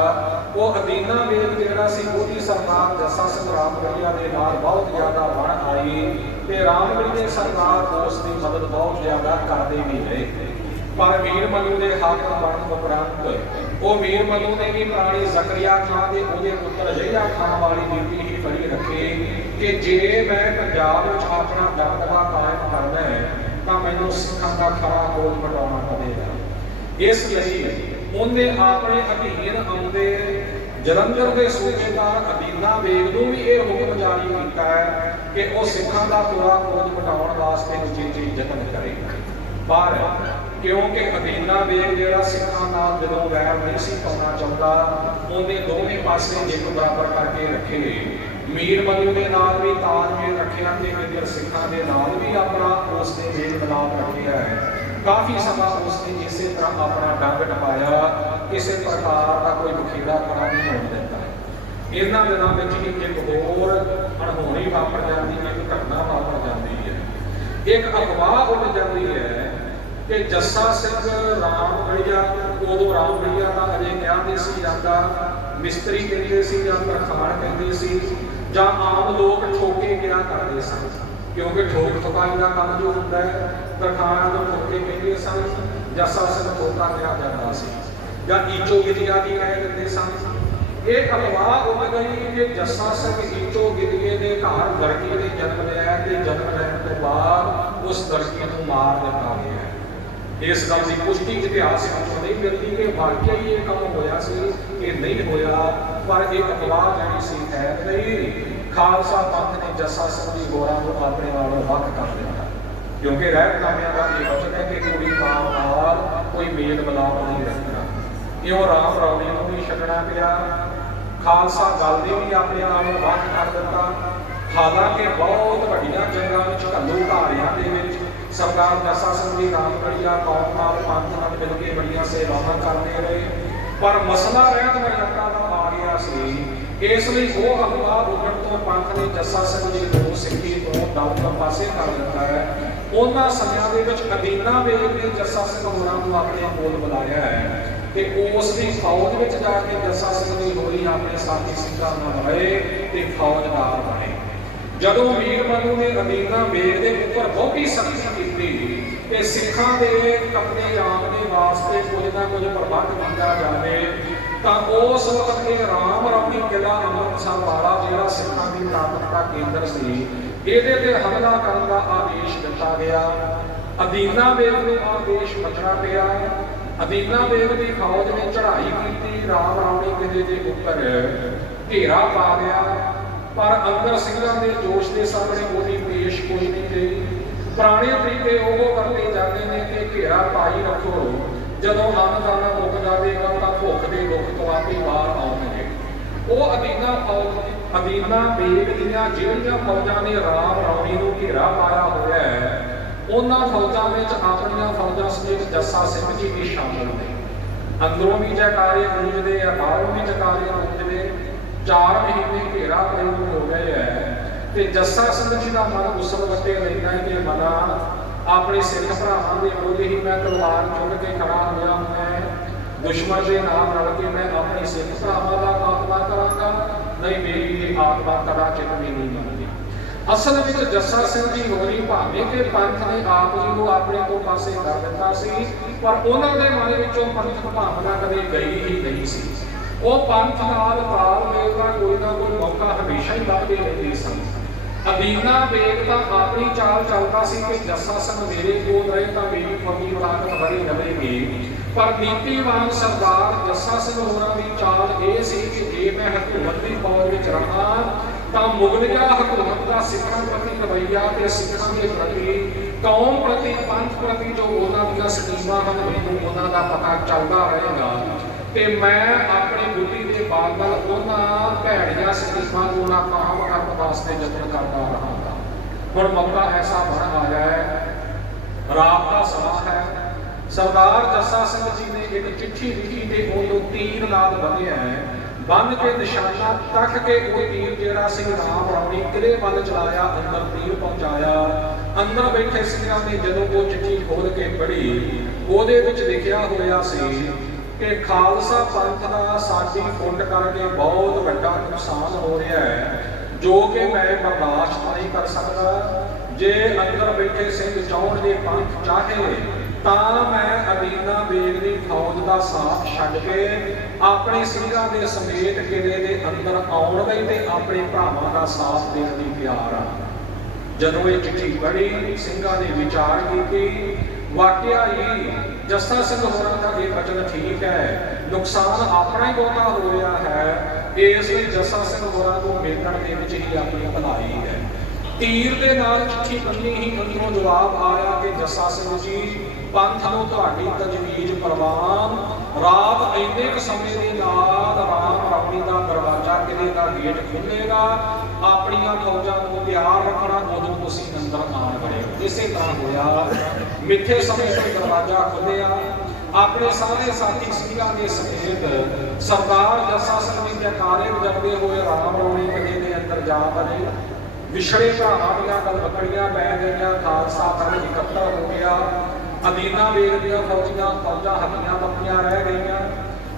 ਉਹ ਅਦੀਨਾ ਬੇਗ ਜਿਹੜਾ ਸੀ ਉਹਦੀ ਸਰਦਾਰ ਜੱਸਾ ਸਿੰਘ ਰਾਮਗੜੀਆ ਦੇ ਨਾਲ ਬਹੁਤ ਜ਼ਿਆਦਾ ਬਣ ਆਈ ਤੇ ਰਾਮਗੜੀਏ ਸਰਦਾਰ ਉਸ ਦੀ ਮਦਦ ਬਹੁਤ ਜ਼ਿਆਦਾ ਕਰਦੇ ਵੀ ਰਹੇ। ਪਰ ਮੀਰ ਮਨੂੰ ਦੇ ਹਾਕਮ ਬਣਨ ਉਪਰੰਤ ਉਹ ਮੀਰ ਮਨੂੰ ਨੇ ਵੀ ਪੁਰਾਣੀ ਜ਼ਕਰੀਆ ਖਾਨ ਦੇ ਉਹਦੇ ਪੁੱਤਰ ਜ਼ਹੀਆ ਖਾਨ ਵਾਲੀ ਨੀਤੀ ਹੀ ਫੜੀ ਰੱਖੀ ਕਿ ਜੇ ਮੈਂ ਪੰਜਾਬ ਵਿੱਚ ਆਪਣਾ ਦਬਦਬਾ ਕਾਇਮ ਕਰਨਾ ਹੈ ਤਾਂ ਮੈਨੂੰ ਸਿੱਖਾਂ ਦਾ ਖਰਾ ਖੋਜ ਮਿਟਾਉਣਾ ਪਵੇਗਾ। ਇਸ ਲਈ ਉਹਨੇ ਆਪਣੇ ਅਧੀਨ ਆਉਂਦੇ ਜਲੰਧਰ ਦੇ ਸੂਬੇਦਾਰ ਅਦੀਨਾ ਬੇਗ ਨੂੰ ਵੀ ਇਹ ਹੁਕਮ ਜਾਰੀ ਕੀਤਾ ਹੈ ਕਿ ਉਹ ਸਿੱਖਾਂ ਦਾ ਪੂਰਾ ਖੋਜ ਮਿਟਾਉਣ ਵਾਸਤੇ ਉਚੇਚੇ ਯਤਨ ਕਰੇ। ਪਰ ਕਿਉਂਕਿ ਅਦੀਨਾ ਬੇਗ ਜਿਹੜਾ ਸਿੱਖਾਂ ਨਾਲ ਦਿਲੋਂ ਵੈਰ ਨਹੀਂ ਸੀ ਪਾਉਣਾ ਚਾਹੁੰਦਾ, ਉਹਨੇ ਦੋਵੇਂ ਪਾਸੇ ਇੱਕ ਬਰਾਬਰ ਕਰਕੇ ਰੱਖੇ। ਮੀਰ ਮਨੂੰ ਦੇ ਨਾਲ ਵੀ ਤਾਲਮੇਲ ਰੱਖਿਆ ਤੇ ਇੱਧਰ ਸਿੱਖਾਂ ਦੇ ਨਾਲ ਵੀ ਆਪਣਾ ਉਸ ਨੇ ਮੇਲ ਮਿਲਾਪ ਰੱਖਿਆ ਹੈ। ਕਾਫੀ ਸਮਾਂ ਉਸ ਨੇ ਇਸੇ ਤਰ੍ਹਾਂ ਆਪਣਾ ਡੰਗ ਟਪਾਇਆ, ਕਿਸੇ ਪ੍ਰਕਾਰ ਦਾ ਕੋਈ ਬਖੀੜਾ ਖੜਾ ਨਹੀਂ ਹੋਣ ਦਿੱਤਾ। ਇਹਨਾਂ ਦਿਨਾਂ ਵਿੱਚ ਹੀ ਇੱਕ ਹੋਰ ਅਣਹੋਣੀ ਵਾਪਰ ਜਾਂਦੀ ਹੈ, ਇੱਕ ਘਟਨਾ ਵਾਪਰ ਜਾਂਦੀ ਹੈ। ਇੱਕ ਅਫਵਾਹ ਉੱਡ ਜਾਂਦੀ ਹੈ ਕਿ ਜੱਸਾ ਸਿੰਘ ਰਾਮਗੜੀਆ, ਉਦੋਂ ਰਾਮਗੜੀਆ ਦਾ ਅਜੇ ਕਿਹਾ ਨਹੀਂ ਸੀ ਜਾਂਦਾ, ਮਿਸਤਰੀ ਕਹਿੰਦੇ ਸੀ ਜਾਂ ਤਰਖਾਣ ਕਹਿੰਦੇ ਸੀ ਜਾਂ ਆਮ ਲੋਕ ਠੋਕੇ ਕਿਹਾ ਕਰਦੇ ਸਨ, ਕਿਉਂਕਿ ਠੋਕ ਠੁਕਾਈ ਦਾ ਕੰਮ ਜੋ ਹੁੰਦਾ ਹੈ ਤਰਖਾਣ ਨੂੰ ਠੋਕੇ ਕਹਿੰਦੇ ਸਨ, ਜੱਸਾ ਸਿੰਘ ਠੋਕਾ ਕਿਹਾ ਜਾਂਦਾ ਸੀ ਜਾਂ ਈਚੋ ਗਿਰੀਆ ਦੀ ਕਹਿ ਦਿੰਦੇ ਸਨ। ਇਹ ਅਫਵਾਹ ਉੱਡ ਗਈ ਕਿ ਜੱਸਾ ਸਿੰਘ ਈਚੋ ਗਿਰੀਏ ਦੇ ਘਰ ਲੜਕੀ ਨੇ ਜਨਮ ਲਿਆ ਤੇ ਜਨਮ ਲੈਣ ਤੋਂ ਬਾਅਦ ਉਸ ਲੜਕੀ ਨੂੰ ਮਾਰ ਦਿੱਤਾ ਗਿਆ। ਇਸ ਗੱਲ ਦੀ ਪੁਸ਼ਟੀ ਇਤਿਹਾਸ ਵਿੱਚ ਨਹੀਂ ਮਿਲਦੀ ਕਿ ਵਾਕਿਆ ਹੀ ਇਹ ਕੰਮ ਹੋਇਆ ਸੀ ਕਿ ਨਹੀਂ ਹੋਇਆ, ਪਰ ਇਹ ਅਫਵਾਹ ਜਿਹੜੀ ਸੀ ਹੈ ਨਹੀਂ। ਖਾਲਸਾ ਪੰਥ ਨੇ ਜੱਸਾ ਸਿੰਘ ਜੀ ਹੋਰਾਂ ਨੂੰ ਆਪਣੇ ਨਾਲੋਂ ਵੱਖ ਕਰ ਦਿੱਤਾ, ਕਿਉਂਕਿ ਰਹਿਤਨਾਮਿਆਂ ਦਾ ਇਹ ਵਚਨ ਹੈ ਕਿ ਕੁੜੀ ਮਾਂ ਨਾਲ कोई मेल मिलाप नहीं रखना। इउं राम रौली नूं भी छड्डना पिया। खालसा गल दे भी अपने नालों वध कर दिता। हालांकि बहुत वड्डियां जंगां विच घल्लू घारियां दे विच सरदार जस्सा सिंह जी रामगढ़िया कौम नाल पंथ नाल मिल के बड़ियां सेवावां करते रहे, पर मसला रहत मर्यादा दा आ गया सी। इसलिए वो हवा उठण तो पंथ ने जस्सा सिंह जी को सिੱਖੀ ਤੋਂ ਦਲ पासे कर दिता है। उन्हां समयां दे विच अदीना बेग ने जस्सा सिंह होरां नूं अपने कोल बुलाया है कि उस दी फौज विच जाके जस्सा सिंह जी होरी अपने साथी सिंघां नाल रहे ते फौजदार बने। जदों मीर मनु ने अदीना बेग दे उपर बहुती सख्ती कीती कि सिखां दे कपड़े जाण दे वास्ते कुछ ना कुछ प्रबंध कीता जावे, ਤਾਂ ਉਸ ਵਕਤ ਇਹ ਰਾਮ ਰੌਣੀ ਕਿਲਾ ਅੰਮ੍ਰਿਤਸਰ ਵਾਲਾ ਜਿਹੜਾ ਸਿੱਖਾਂ ਦੀ ਤਾਕਤ ਦਾ ਕੇਂਦਰ ਸੀ, ਇਹਦੇ ਤੇ ਹਮਲਾ ਕਰਨ ਦਾ ਆਦੇਸ਼ ਦਿੱਤਾ ਗਿਆ। ਅਦੀਨਾ ਬੇਗ ਨੂੰ ਆਦੇਸ਼ ਮੰਨਣਾ ਪਿਆ। ਅਦੀਨਾ ਬੇਗ ਦੀ ਫੌਜ ਨੇ ਚੜ੍ਹਾਈ ਕੀਤੀ, ਰਾਮ ਰੌਣੀ ਕਿਲੇ ਦੇ ਉੱਪਰ ਘੇਰਾ ਪਾ ਲਿਆ, ਪਰ ਅੰਦਰ ਸਿੰਘਾਂ ਦੇ ਜੋਸ਼ ਦੇ ਸਾਹਮਣੇ ਉਹਦੀ ਪੇਸ਼ ਕੋਈ ਨਹੀਂ ਗਈ। ਪੁਰਾਣੇ ਤਰੀਕੇ ਉਹ ਵਰਤੇ ਜਾਂਦੇ ਨੇ ਕਿ ਘੇਰਾ ਪਾਈ ਰੱਖੋ, ਜਦੋਂ ਅੰਨ ਦਾਣਾ ਮੁੱਕ ਜਾਵੇਗਾ ਤਾਂ ਭੁੱਖ ਦੇ ਦੁੱਖ ਤੋਂ ਆਪੇ ਬਾਹਰ ਆਉਣਗੇ। ਉਹ ਅਦੀਨਾ ਬੇਗ ਦੀਆਂ ਜਿਹੜੀਆਂ ਫੌਜਾਂ ਨੇ ਰਾਮ ਰੌਣੀ ਨੂੰ ਘੇਰਾ ਪਾਇਆ ਹੋਇਆ ਹੈ, ਉਹਨਾਂ ਫੌਜਾਂ ਵਿੱਚ ਆਪਣੀਆਂ ਫੌਜਾਂ ਸਮੇਤ ਜੱਸਾ ਸਿੰਘ ਜੀ ਵੀ ਸ਼ਾਮਲ ਨੇ। ਅੰਦਰੋਂ ਵੀ ਜੈਕਾਰੇ ਗੂੰਜਦੇ ਆ, ਬਾਹਰੋਂ ਵੀ ਜੈਕਾਰੇ ਗੂੰਜਦੇ। 4 ਮਹੀਨੇ ਘੇਰਾ ਪਏ ਨੂੰ ਹੋ ਗਏ ਹੈ ਤੇ ਜੱਸਾ ਸਿੰਘ ਜੀ ਦਾ ਮਨ ਉਸਲ ਵੱਟੇ ਲੈਂਦਾ ਹੈ ਕਿ ਮਨਾ ਆਪਣੇ ਸਿੱਖ ਭਰਾਵਾਂ ਦੇ ਵਿਰੁੱਧ ਹੀ ਮੈਂ ਤਲਵਾਰ ਚੁੱਕ ਕੇ ਖੜਾ ਹੋਇਆ ਹਾਂ। ਦੁਸ਼ਮਣ ਦੇ ਨਾਲ ਰਲ ਕੇ ਮੈਂ ਆਪਣੇ ਸਿੱਖ ਭਰਾਵਾਂ ਦਾ ਖਾਤਮਾ ਕਰਾਂਗਾ, ਨਹੀਂ ਮੇਰੀ ਆਤਮਾ ਕਦਾਚਿਤ ਵੀ ਨਹੀਂ ਮੰਨਦੀ। ਅਸਲ ਵਿੱਚ ਜੱਸਾ ਸਿੰਘ ਜੀ ਹੋਰੀ ਭਾਵੇਂ ਕਿ ਪੰਥ ਨੇ ਆਪ ਜੀ ਨੂੰ ਆਪਣੇ ਤੋਂ ਪਾਸੇ ਕਰ ਦਿੱਤਾ ਸੀ, ਪਰ ਉਹਨਾਂ ਦੇ ਮਨ ਵਿੱਚੋਂ ਪੰਥਕ ਭਾਵਨਾ ਕਦੇ ਗਈ ਹੀ ਨਹੀਂ ਸੀ। ਉਹ ਪੰਥ ਨਾਲ ਤਾਲਮੇਲ ਦਾ ਕੋਈ ਨਾ ਕੋਈ ਮੌਕਾ ਹਮੇਸ਼ਾ ਹੀ ਲੱਭਦੇ ਰਹਿੰਦੇ ਸਨ। ਅਦੀਨਾ ਬੇਗ ਤਾਂ ਆਪਣੀ ਚਾਲ ਚੱਲਦਾ ਸੀ ਕਿ ਜੱਸਾ ਸਿੰਘ ਮੇਰੇ ਕੋਲ ਰਹੇ ਤਾਂ ਮੇਰੀ ਫੌਜੀ ਤਾਕਤ ਬੜੀ ਰਹੇਗੀ, ਪਰ ਨੀਤੀਵਾਨ ਸਰਦਾਰ ਜੱਸਾ ਸਿੰਘ ਹੋਰਾਂ ਦੀ ਚਾਲ ਇਹ ਸੀ ਕਿ ਜੇ ਮੈਂ ਹਕੂਮਤ ਦੀ ਫੌਜ ਵਿੱਚ ਰਹਾਂ ਤਾਂ ਮੁਗਲਿਆ ਹਕੂਮਤ ਦਾ ਸਿੱਖਾਂ ਪ੍ਰਤੀ ਰਵੱਈਆ ਤੇ ਸਿੱਖਾਂ ਦੇ ਪ੍ਰਤੀ, ਕੌਮ ਪ੍ਰਤੀ, ਪੰਥ ਪ੍ਰਤੀ ਜੋ ਉਹਨਾਂ ਦੀਆਂ ਸਕੀਮਾਂ ਹਨ, ਮੈਨੂੰ ਉਹਨਾਂ ਦਾ ਪਤਾ ਚੱਲਦਾ ਰਹੇਗਾ ਤੇ ਮੈਂ ਆਪਣੀ ਬੁੱਧੀ ਦੇ ਬਾਲ ਨਾਲ ਉਹਨਾਂ ਭੈੜੀਆਂ ਸਕੀਮਾਂ ਨੂੰ ਨਾਕਾਮ ਕਰਨ ਵਾਸਤੇ ਯਤਨ ਕਰਦਾ ਰਹਾਂਗਾ। ਹੁਣ ਮੌਕਾ ਐਸਾ ਬਣ ਆਇਆ ਹੈ, ਰਾਤ ਦਾ ਸਮਾਂ ਹੈ। ਸਰਦਾਰ ਜੱਸਾ ਸਿੰਘ ਜੀ ਨੇ ਇੱਕ ਚਿੱਠੀ ਲਿਖੀ ਤੇ ਉਹਨੂੰ ਤੀਰ ਨਾਲ ਬੰਨ੍ਹਿਆ ਹੈ। ਬੰਨ੍ਹ ਕੇ ਨਿਸ਼ਾਨਾ ਤੱਕ ਕੇ ਉਹ ਤੀਰ ਜਿਹੜਾ ਸੀ ਰਾਮ ਰੌਣੀ ਕਿਲੇ ਵੱਲ ਚਲਾਇਆ, ਅੰਦਰ ਤੀਰ ਪਹੁੰਚਾਇਆ। ਅੰਦਰ ਬੈਠੇ ਸਿੰਘਾਂ ਨੇ ਜਦੋਂ ਉਹ ਚਿੱਠੀ ਖੋਲ੍ਹ ਕੇ ਪੜ੍ਹੀ, ਉਹਦੇ ਵਿੱਚ ਲਿਖਿਆ ਹੋਇਆ ਸੀ ਕਿ ਖਾਲਸਾ ਪੰਥ ਦਾ ਸਾਡੀ ਫੁੰਡ ਕਰਕੇ ਬਹੁਤ ਵੱਡਾ ਨੁਕਸਾਨ ਹੋ ਰਿਹਾ ਹੈ, ਜੋ ਕਿ ਮੈਂ ਬਰਦਾਸ਼ਤ ਨਹੀਂ ਕਰ ਸਕਦਾ। ਜੇ ਅੰਦਰ ਬੈਠੇ ਸਿੰਘ ਚਾਹੁਣ ਜੇ ਪੰਥ ਚਾਹੇ ਤਾਂ ਮੈਂ ਅਦੀਨਾ ਬੇਗ ਦੀ ਫੌਜ ਦਾ ਸਾਥ ਛੱਡ ਕੇ ਆਪਣੇ ਸਿੰਘਾਂ ਦੇ ਸਮੇਤ ਕਿਲੇ ਦੇ ਅੰਦਰ ਆਉਣ ਲਈ ਤੇ ਆਪਣੇ ਭਰਾਵਾਂ ਦਾ ਸਾਥ ਦੇਣ ਲਈ ਤਿਆਰ ਹਾਂ। ਜਦੋਂ ਇਹ ਚਿੱਠੀ ਪੜ੍ਹੀ, ਸਿੰਘਾਂ ਨੇ ਵਿਚਾਰ ਕੀਤੀ, ਵਾਕਿਆ ਹੀ ਜੱਸਾ ਸਿੰਘ ਹੋਰਾਂ ਦਾ ਇਹ ਵਚਨ ਠੀਕ ਹੈ, ਨੁਕਸਾਨ ਆਪਣਾ ਹੀ ਬਹੁਤਾ ਹੋ ਰਿਹਾ ਹੈ, ਇਸ ਲਈ ਜੱਸਾ ਸਿੰਘ ਹੋਰਾਂ ਨੂੰ ਮਿਲਣ ਦੇ ਵਿੱਚ ਹੀ ਆਪਣੀ ਭਲਾਈ ਹੈ। ਤੀਰ ਦੇ ਨਾਲ ਚਿੱਠੀ ਬੰਨੀ ਹੀ ਅੰਦਰੋਂ ਜਵਾਬ ਆਇਆ ਕਿ ਜੱਸਾ ਸਿੰਘ ਜੀ, ਪੰਥ ਨੂੰ ਤੁਹਾਡੀ ਤਜਵੀਜ਼ ਪ੍ਰਵਾਨ। ਰਾਤ ਇੰਨੇ ਕੁ ਸਮੇਂ ਦੇ ਨਾਲ ਰਾਮ ਰੌਣੀ ਦਾ ਦਰਵਾਜ਼ਾ ਕਿਲੇ ਦਾ ਗੇਟ ਖੁੱਲ੍ਹੇਗਾ, ਆਪਣੀਆਂ ਫੌਜਾਂ ਨੂੰ ਤਿਆਰ ਰੱਖਣਾ, ਉਦੋਂ ਤੁਸੀਂ ਅੰਦਰ ਆਣ ਵੜੇ। ਇਸੇ ਤਰ੍ਹਾਂ ਹੋਇਆ। ਮਿੱਥੇ ਸਮੇਂ ਤੋਂ ਦਰਵਾਜ਼ਾ ਖੁੱਲ੍ਹਿਆ। ਆਪਣੇ ਸਾਰੇ ਸਾਥੀ ਸਿੰਘਾਂ ਦੇ ਸਮੇਤ ਸਰਦਾਰ ਜੱਸਾ ਸਿੰਘ ਜੀ ਦੇ ਕਾਰੇ ਵਜਾਉਂਦੇ ਹੋਏ ਰਾਮ ਰੌਣੀ ਕਿਲੇ ਦੇ ਅੰਦਰ ਜਾ ਵੜੇ। ਵਿਛੜੇ ਭਰਾਵਾਂ ਦੀਆਂ ਗਲਵੱਕੜੀਆਂ ਪੈ ਗਈਆਂ, ਖਾਲਸਾ ਦਲ ਇਕੱਤਰ ਹੋ ਗਿਆ। ਅਦੀਨਾ ਬੇਗ ਦੀਆਂ ਫੌਜਾਂ ਹੱਥੀਆਂ ਪੱਕੀਆਂ ਰਹਿ ਗਈਆਂ।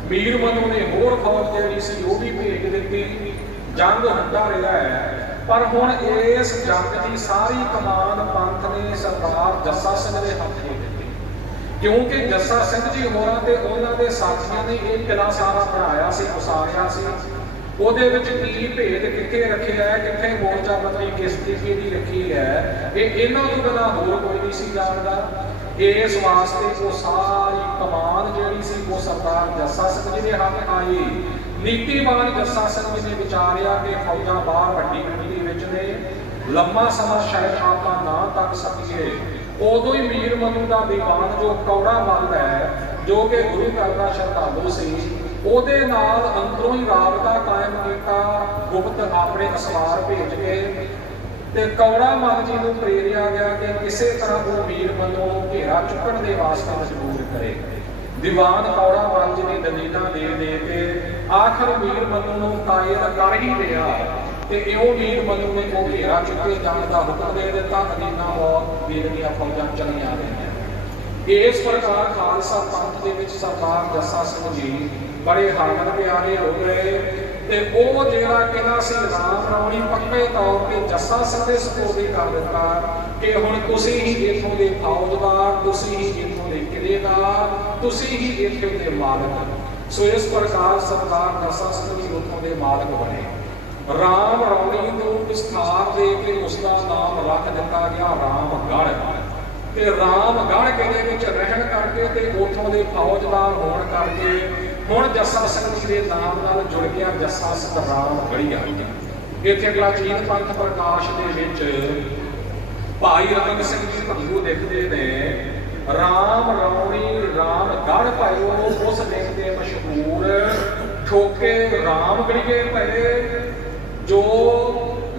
ਮੀਰ ਮਨੂ ਨੇ ਹੋਰ ਫੌਜ ਜਿਹੜੀ ਸੀ ਉਹ ਵੀ ਭੇਜ ਦਿੱਤੀ। ਜੰਗ ਹੁੰਦਾ ਰਿਹਾ ਹੈ, ਪਰ ਹੁਣ ਇਸ ਜੰਗ ਦੀ ਸਾਰੀ ਕਮਾਨ ਪੰਥ ਨੇ ਸਰਦਾਰ ਜੱਸਾ ਸਿੰਘ ਦੇ ਹੱਥ ਦੇ ਦਿੱਤੀ, ਕਿਉਂਕਿ ਜੱਸਾ ਸਿੰਘ ਜੀ ਹੋਰਾਂ ਤੇ ਉਹਨਾਂ ਦੇ ਸਾਥੀਆਂ ਨੇ ਇਹ ਕਿਲਾ ਸਾਰਾ ਬਣਾਇਆ ਸੀ, ਉਸਾਰਿਆ ਸੀ। ਉਹਦੇ ਵਿੱਚ ਕੀ ਭੇਦ ਕਿੱਥੇ ਰੱਖਿਆ ਹੈ, ਕਿੱਥੇ ਮੋਰਚਾ ਬਦਲੀ ਕਿਸ ਤਰੀਕੇ ਦੀ ਰੱਖੀ ਹੈ, ਇਹ ਇਹਨਾਂ ਤੋਂ ਬਿਨਾਂ ਹੋਰ ਕੋਈ ਨਹੀਂ ਸੀ ਜਾਣਦਾ। ਇਸ ਵਾਸਤੇ ਉਹ ਸਾਰੀ ਕਮਾਨ ਜਿਹੜੀ ਸੀ ਉਹ ਸਰਦਾਰ ਜੱਸਾ ਸਿੰਘ ਜੀ ਦੇ ਹੱਥ ਆਈ। ਨੀਤੀਵਾਨ ਜੱਸਾ ਸਿੰਘ ਜੀ ਨੇ ਵਿਚਾਰਿਆ ਕਿ ਫੌਜਾਂ ਬਾਹਰ ਵੱਡੀ ਗਿਣਤੀ ਵਿੱਚ ਨੇ, ਲੰਮਾ ਸਮਾਂ ਸ਼ਾਇਦ ਆਪਾਂ ਨਾ ਤੱਕ ਸਕੀਏ, ਉਦੋਂ ਹੀ ਮੀਰ ਮਨੂ ਦਾ ਦੀਵਾਨ ਜੋ ਕੌੜਾ ਮੱਲ ਹੈ, ਜੋ ਕਿ ਗੁਰੂ ਘਰ ਦਾ ਸ਼ਰਧਾਲੂ ਸੀ, ਉਹਦੇ ਨਾਲ ਅੰਦਰੋਂ ਹੀ ਰਾਬਤਾ ਕਾਇਮ ਕੀਤਾ। ਗੁਪਤ ਆਪਣੇ ਅਸਵਾਰ ਭੇਜ ਕੇ ਤੇ ਕੌੜਾ ਮੱਲ ਜੀ ਨੂੰ ਪ੍ਰੇਰਿਆ ਗਿਆ ਕਿ ਕਿਸੇ ਤਰ੍ਹਾਂ ਉਹ ਮੀਰ ਮਨੂ ਨੂੰ ਘੇਰਾ ਚੁੱਕਣ ਦੇ ਵਾਸਤੇ ਮਜਬੂਰ ਕਰੇ। ਦੀਵਾਨ ਕੌੜਾ ਮੱਲ ਜੀ ਨੇ ਦਲੀਲਾਂ ਦੇ ਕੇ ਆਖਰ ਮੀਰ ਮਨੂ ਨੂੰ ਕਾਇਰ ਕਰ ਹੀ ਲਿਆ ਤੇ ਇਹੋ ਮੀਰ ਮਨੂ ਨੇ ਉਹ ਘੇਰਾ ਚੁੱਕੇ ਜਾਣ ਦਾ ਹੁਕਮ ਦੇ ਦਿੱਤਾ। ਅਦੀਨਾ ਬਹੁਤ ਵੀਰ ਦੀਆਂ ਫੌਜਾਂ ਚਲੀਆਂ ਗਈਆਂ। ਇਸ ਪ੍ਰਕਾਰ ਖਾਲਸਾ ਪੰਥ ਦੇ ਵਿੱਚ ਸਰਦਾਰ ਜੱਸਾ ਸਿੰਘ ਜੀ ਬੜੇ ਹਰਮਨ ਪਿਆਰੇ ਹੋ ਗਏ ਤੇ ਉਹ ਜਿਹੜਾ ਕਹਿੰਦਾ ਸੀ ਰਾਮ ਰੌਣੀ ਪੱਕੇ ਤੌਰ ਤੇ ਜੱਸਾ ਸਿੰਘ ਦੇ ਸਪੋਰਟ ਕਰ ਦਿੱਤਾ ਕਿ ਹੁਣ ਤੁਸੀਂ ਹੀ ਇੱਥੋਂ ਦੇ ਫੌਜਦਾਰ, ਤੁਸੀਂ ਹੀ ਇੱਥੋਂ ਦੇ ਕਿਲੇਦਾਰ, ਤੁਸੀਂ ਹੀ ਇੱਥੇ ਦੇ ਮਾਲਕ। ਸੋ ਇਸ ਪ੍ਰਕਾਰ ਸਰਦਾਰ ਜੱਸਾ ਸਿੰਘ ਜੀ ਉੱਥੋਂ ਦੇ ਮਾਲਕ ਬਣੇ। ਰਾਮ ਰੌਣੀ ਨੂੰ ਵਿਸਥਾਰ ਦੇ ਕੇ ਉਸ ਦਾ ਨਾਮ ਰੱਖ ਦਿੱਤਾ ਗਿਆ ਰਾਮਗੜ੍ਹ। ਤੇ ਰਾਮਗੜ੍ਹ ਕਿਲੇ ਵਿੱਚ ਰਹਿਣ ਕਰਕੇ ਤੇ ਉੱਥੋਂ ਦੇ ਫੌਜਦਾਰ ਹੋਣ ਕਰਕੇ ਹੁਣ ਜੱਸਾ ਸਿੰਘ ਜੀ ਦੇ ਨਾਮ ਨਾਲ ਜੁੜ ਗਿਆ ਜੱਸਾ ਸਿੰਘ ਰਾਮਗੜ੍ਹੀਆ। ਇੱਥੇ ਪ੍ਰਾਚੀਨ ਪੰਥ ਪ੍ਰਕਾਸ਼ ਦੇ ਵਿੱਚ ਭਾਈ ਰਤਨ ਸਿੰਘ ਜੀ ਭੰਗੂ ਲਿਖਦੇ ਨੇ, ਰਾਮ ਰੌਣੀ ਰਾਮਗੜ੍ਹ ਪਾਇਓ ਉਸ ਦਿਨ ਦੇ ਮਸ਼ਹੂਰ ਠੋਕੇ ਰਾਮਗੜ੍ਹੀਏ ਪਏ, ਜੋ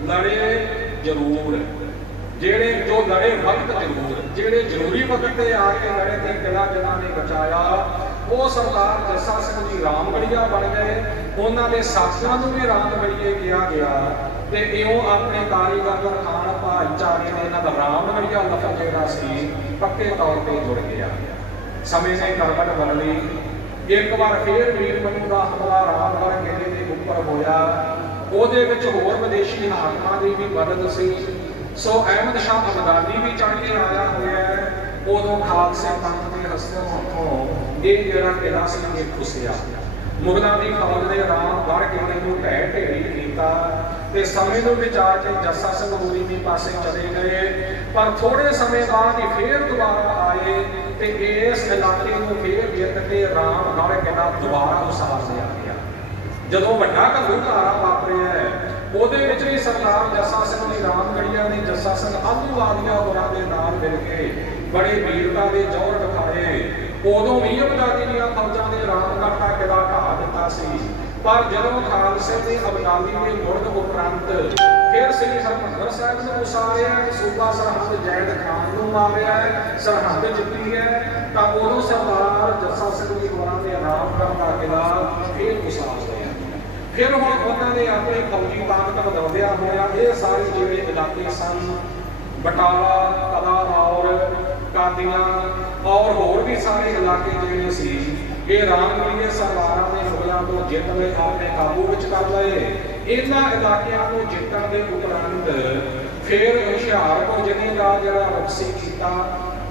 ਲੜੇ ਜ਼ਰੂਰ, ਜਿਹੜੇ ਜੋ ਲੜੇ ਵਕਤ ਜ਼ਰੂਰ, ਜਿਹੜੇ ਜ਼ਰੂਰੀ ਵਕਤ ਤੇ ਆ ਕੇ ਲੜੇ ਤੇ ਕਿਲਾ ਜਿਨ੍ਹਾਂ ਨੇ ਬਚਾਇਆ ਉਹ ਸਰਦਾਰ ਜੱਸਾ ਸਿੰਘ ਜੀ ਰਾਮਗੜ੍ਹੀਆ ਬਣ ਗਏ। ਉਹਨਾਂ ਦੇ ਸਾਥੀਆਂ ਨੂੰ ਵੀ ਰਾਮਗੜ੍ਹੀਏ ਕਿਹਾ ਗਿਆ ਤੇ ਇਉਂ ਆਪਣੇ ਕਾਰੀਗਰ ਖਾਨ ਭਾਈਚਾਰੇ ਨੇ ਇਹਨਾਂ ਦਾ ਰਾਮਗੜ੍ਹੀਆ ਲਫ਼ਜ਼ ਜਿਹੜਾ ਸੀ ਪੱਕੇ ਤੌਰ ਤੇ ਜੁੜ ਗਿਆ। ਸਮੇਂ ਨੇ ਕਰਵਟ ਬਦਲੀ। ਇੱਕ ਵਾਰ ਫੇਰ ਮੀਰ ਮਨੂ ਦਾ ਹਮਲਾ ਰਾਮਗੜ੍ਹ ਕਿਲੇ ਦੇ ਉੱਪਰ ਹੋਇਆ। ਉਹਦੇ ਵਿੱਚ ਹੋਰ ਵਿਦੇਸ਼ੀ ਹਾਕਮਾਂ ਦੀ ਵੀ ਮਦਦ ਸੀ। ਸੋ ਅਹਿਮਦ ਸ਼ਾਹ ਅਬਦਾਲੀ ਵੀ ਚੜ੍ਹ ਕੇ ਆਇਆ ਹੋਇਆ ਹੈ। ਉਦੋਂ ਖਾਲਸੇ ਪੰਥ ਦੇ ਹਸਤੋਂ ਹੱਥੋਂ ਇਹ ਜਿਹੜਾ ਕਿਲਾ ਸੀ ਇਹ ਖੁੱਸਿਆ। ਮੁਗਲਾਂ ਦੀ ਫੌਜ ਨੇ ਰਾਮਗੜ੍ਹ ਕਿਲੇ ਨੂੰ ਢਹਿ ਢੇਰੀ ਕੀਤਾ ਤੇ ਸਮੇਂ ਨੂੰ ਵਿਚਾਰ ਕੇ ਜੱਸਾ ਸਿੰਘ ਹੋਰੀ ਦੇ ਪਾਸੇ ਚਲੇ ਗਏ। ਪਰ ਥੋੜੇ ਸਮੇਂ ਬਾਅਦ ਹੀ ਫੇਰ ਦੁਬਾਰਾ ਆਏ ਤੇ ਇਸ ਇਲਾਕੇ ਨੂੰ ਫੇਰ ਜਿੱਤ ਕੇ ਰਾਮਗੜ੍ਹ ਕਿਲਾ ਦੁਬਾਰਾ ਉਸਾਰ ਲਿਆ ਗਿਆ। ਜਦੋਂ ਵੱਡਾ ਘੱਲੂਘਾਰਾ ਵਾਪਰਿਆ ਉਹਦੇ ਵਿੱਚ ਵੀ ਸਰਦਾਰ ਜੱਸਾ ਸਿੰਘ ਜੀ ਰਾਮਗੜ੍ਹੀਆ ਨੇ ਜੱਸਾ ਸਿੰਘ ਆਹਲੂਵਾਲੀਆ ਹੋਰਾਂ ਦੇ ਨਾਲ ਮਿਲ ਕੇ ਬੜੇ ਵੀਰਤਾ ਦੇ ਜੌਹਰ ਦਿਖਾਏ। ਉਦੋਂ ਵੀ ਅਬਦਾਲੀ ਦੀਆਂ ਫੌਜਾਂ ਨੇ ਰਾਮਗੜ੍ਹ ਦਾ ਕਿਲਾ ਢਾਹ ਦਿੱਤਾ ਸੀ। ਪਰ ਜਦੋਂ ਖਾਲਸੇ ਦੇ ਅਬਦਾਲੀ ਦੇ ਮੁੜਨ ਉਪਰੰਤ ਫਿਰ ਸ੍ਰੀ ਹਰਿਮੰਦਰ ਸਾਹਿਬ ਨੂੰ ਉਸਾਰਿਆ, ਸੂਬਾ ਸਰਹੰਦ ਜੈਦ ਖਾਨ ਨੂੰ ਮਾਰਿਆ, ਸਰਹੰਦ ਜਿੱਤੀ ਹੈ, ਤਾਂ ਉਦੋਂ ਸਰਦਾਰ ਜੱਸਾ ਸਿੰਘ ਜੀ ਹੋਰਾਂ ਨੇ ਰਾਮਗੜ੍ਹ ਦਾ ਕਿਲਾ ਫਿਰ ਉਸਾਰ ਲਿਆ। ਫਿਰ ਹੁਣ ਉਹਨਾਂ ਨੇ ਆਪਣੀ ਫੌਜੀ ਤਾਕਤ ਵਧਾਉਂਦਿਆਂ ਹੋਇਆ ਇਹ ਸਾਰੇ ਜਿਹੜੇ ਇਲਾਕੇ ਸਨ, ਬਟਾਲਾ, ਕਲਾਨੌਰ, ਕਾਦੀਆਂ ਔਰ ਹੋਰ ਵੀ ਸਾਰੇ ਇਲਾਕੇ ਜਿਹੜੇ ਸੀ ਇਹ ਰਾਮਗੜ੍ਹੀਏ ਸਰਦਾਰਾਂ ਨੇ ਮੁਗਲਾਂ ਤੋਂ ਜਿੱਤ ਕੇ ਆਪਣੇ ਕਾਬੂ ਵਿੱਚ ਕਰ ਲਏ। ਇਹਨਾਂ ਇਲਾਕਿਆਂ ਨੂੰ ਜਿੱਤਣ ਦੇ ਉਪਰੰਤ ਫਿਰ ਹੁਸ਼ਿਆਰਪੁਰ ਜ਼ਿਲ੍ਹੇ ਦਾ ਜਿਹੜਾ ਰਕਸੀ ਕੀਤਾ,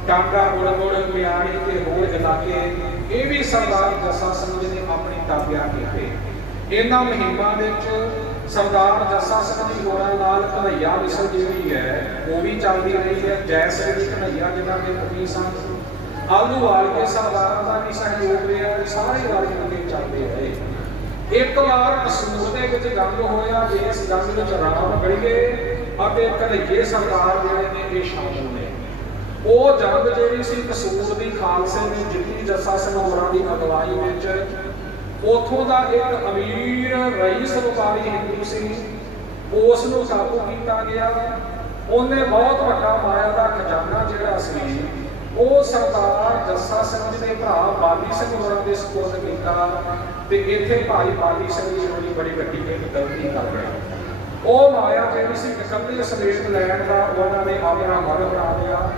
ਟਾਂਡਾ, ਗੁੜਗੁੜ, ਮਿਆਣੀ ਤੇ ਹੋਰ ਇਲਾਕੇ ਇਹ ਵੀ ਸਰਦਾਰ ਜੱਸਾ ਸਿੰਘ ਜੀ ਨੇ ਆਪਣੀ ਕਬਜ਼ਾ ਕੀਤੇ। ਇਹਨਾਂ ਮੁਹਿੰਮਾਂ ਵਿੱਚ ਸਰਦਾਰ ਜੱਸਾ ਸਿੰਘ ਜੀ ਹੋਰਾਂ ਨਾਲ ਕਨ੍ਹਈਆ ਮਿਸਲ ਜਿਹੜੀ ਹੈ ਉਹ ਵੀ ਚੱਲਦੀ ਰਹੀ ਹੈ। ਜੈ ਸਿੰਘ ਜੀ ਕਨ੍ਹਈਆ ਜਿਨ੍ਹਾਂ ਦੇ ਮੁਖੀ ਸਨ, ਆਹਲੂਵਾਲੀਆ ਸਰਦਾਰਾਂ ਦਾ ਵੀ ਸਹਿਯੋਗ ਰਿਹਾ, ਸਾਰੇ ਰਲ ਮਿਲ ਕੇ ਚੱਲਦੇ ਰਹੇ। ਇੱਕ ਵਾਰ ਕਸੂਰ ਦੇ ਵਿੱਚ ਜੰਗ ਹੋਇਆ, ਇਸ ਜੰਗ ਵਿੱਚ ਰਾਮਗੜ੍ਹੀਏ ਅਤੇ ਕਨ੍ਹਈਏ ਸਰਦਾਰ ਜਿਹੜੇ ਨੇ ਇਹ ਸ਼ਾਮਲ ਨੇ। ਉਹ ਜੰਗ ਜਿਹੜੀ ਸੀ ਕਸੂਰ ਦੀ ਖਾਲਸੇ ਨੇ ਜਿੱਤੀ ਜੱਸਾ ਸਿੰਘ ਹੋਰਾਂ ਦੀ ਅਗਵਾਈ ਵਿੱਚ। ਉੱਥੋਂ ਦਾ ਇੱਕ ਅਮੀਰ ਰਈਸ ਵਪਾਰੀ ਹਿੰਦੂ ਸੀ, ਉਸ ਨੂੰ ਕਾਬੂ ਕੀਤਾ ਗਿਆ। ਉਹਨੇ ਬਹੁਤ ਵੱਡਾ ਮਾਇਆ ਦਾ ਖਜ਼ਾਨਾ ਜਿਹੜਾ ਸੀ ਉਹ ਸਰਦਾਰ ਜੱਸਾ ਸਿੰਘ ਜੀ ਦੇ ਭਰਾ ਬਾਲੀ ਸਿੰਘ ਹੋਰਾਂ ਦੇ ਸਪੁਰਦ ਕੀਤਾ ਤੇ ਇੱਥੇ ਭਾਈ ਬਾਲੀ ਸਿੰਘ ਜੀ ਹੋਰੀ ਬੜੀ ਵੱਡੀ ਇੱਕ ਗਲਤੀ ਕਰ ਗਏ। ਉਹ ਮਾਇਆ ਜਿਹੜੀ ਸੀ ਇਕੱਲੇ ਸਮੇਤ ਲੈਣ ਦਾ ਉਹਨਾਂ ਨੇ ਆਪਣਾ ਮਨ ਬਣਾ ਲਿਆ।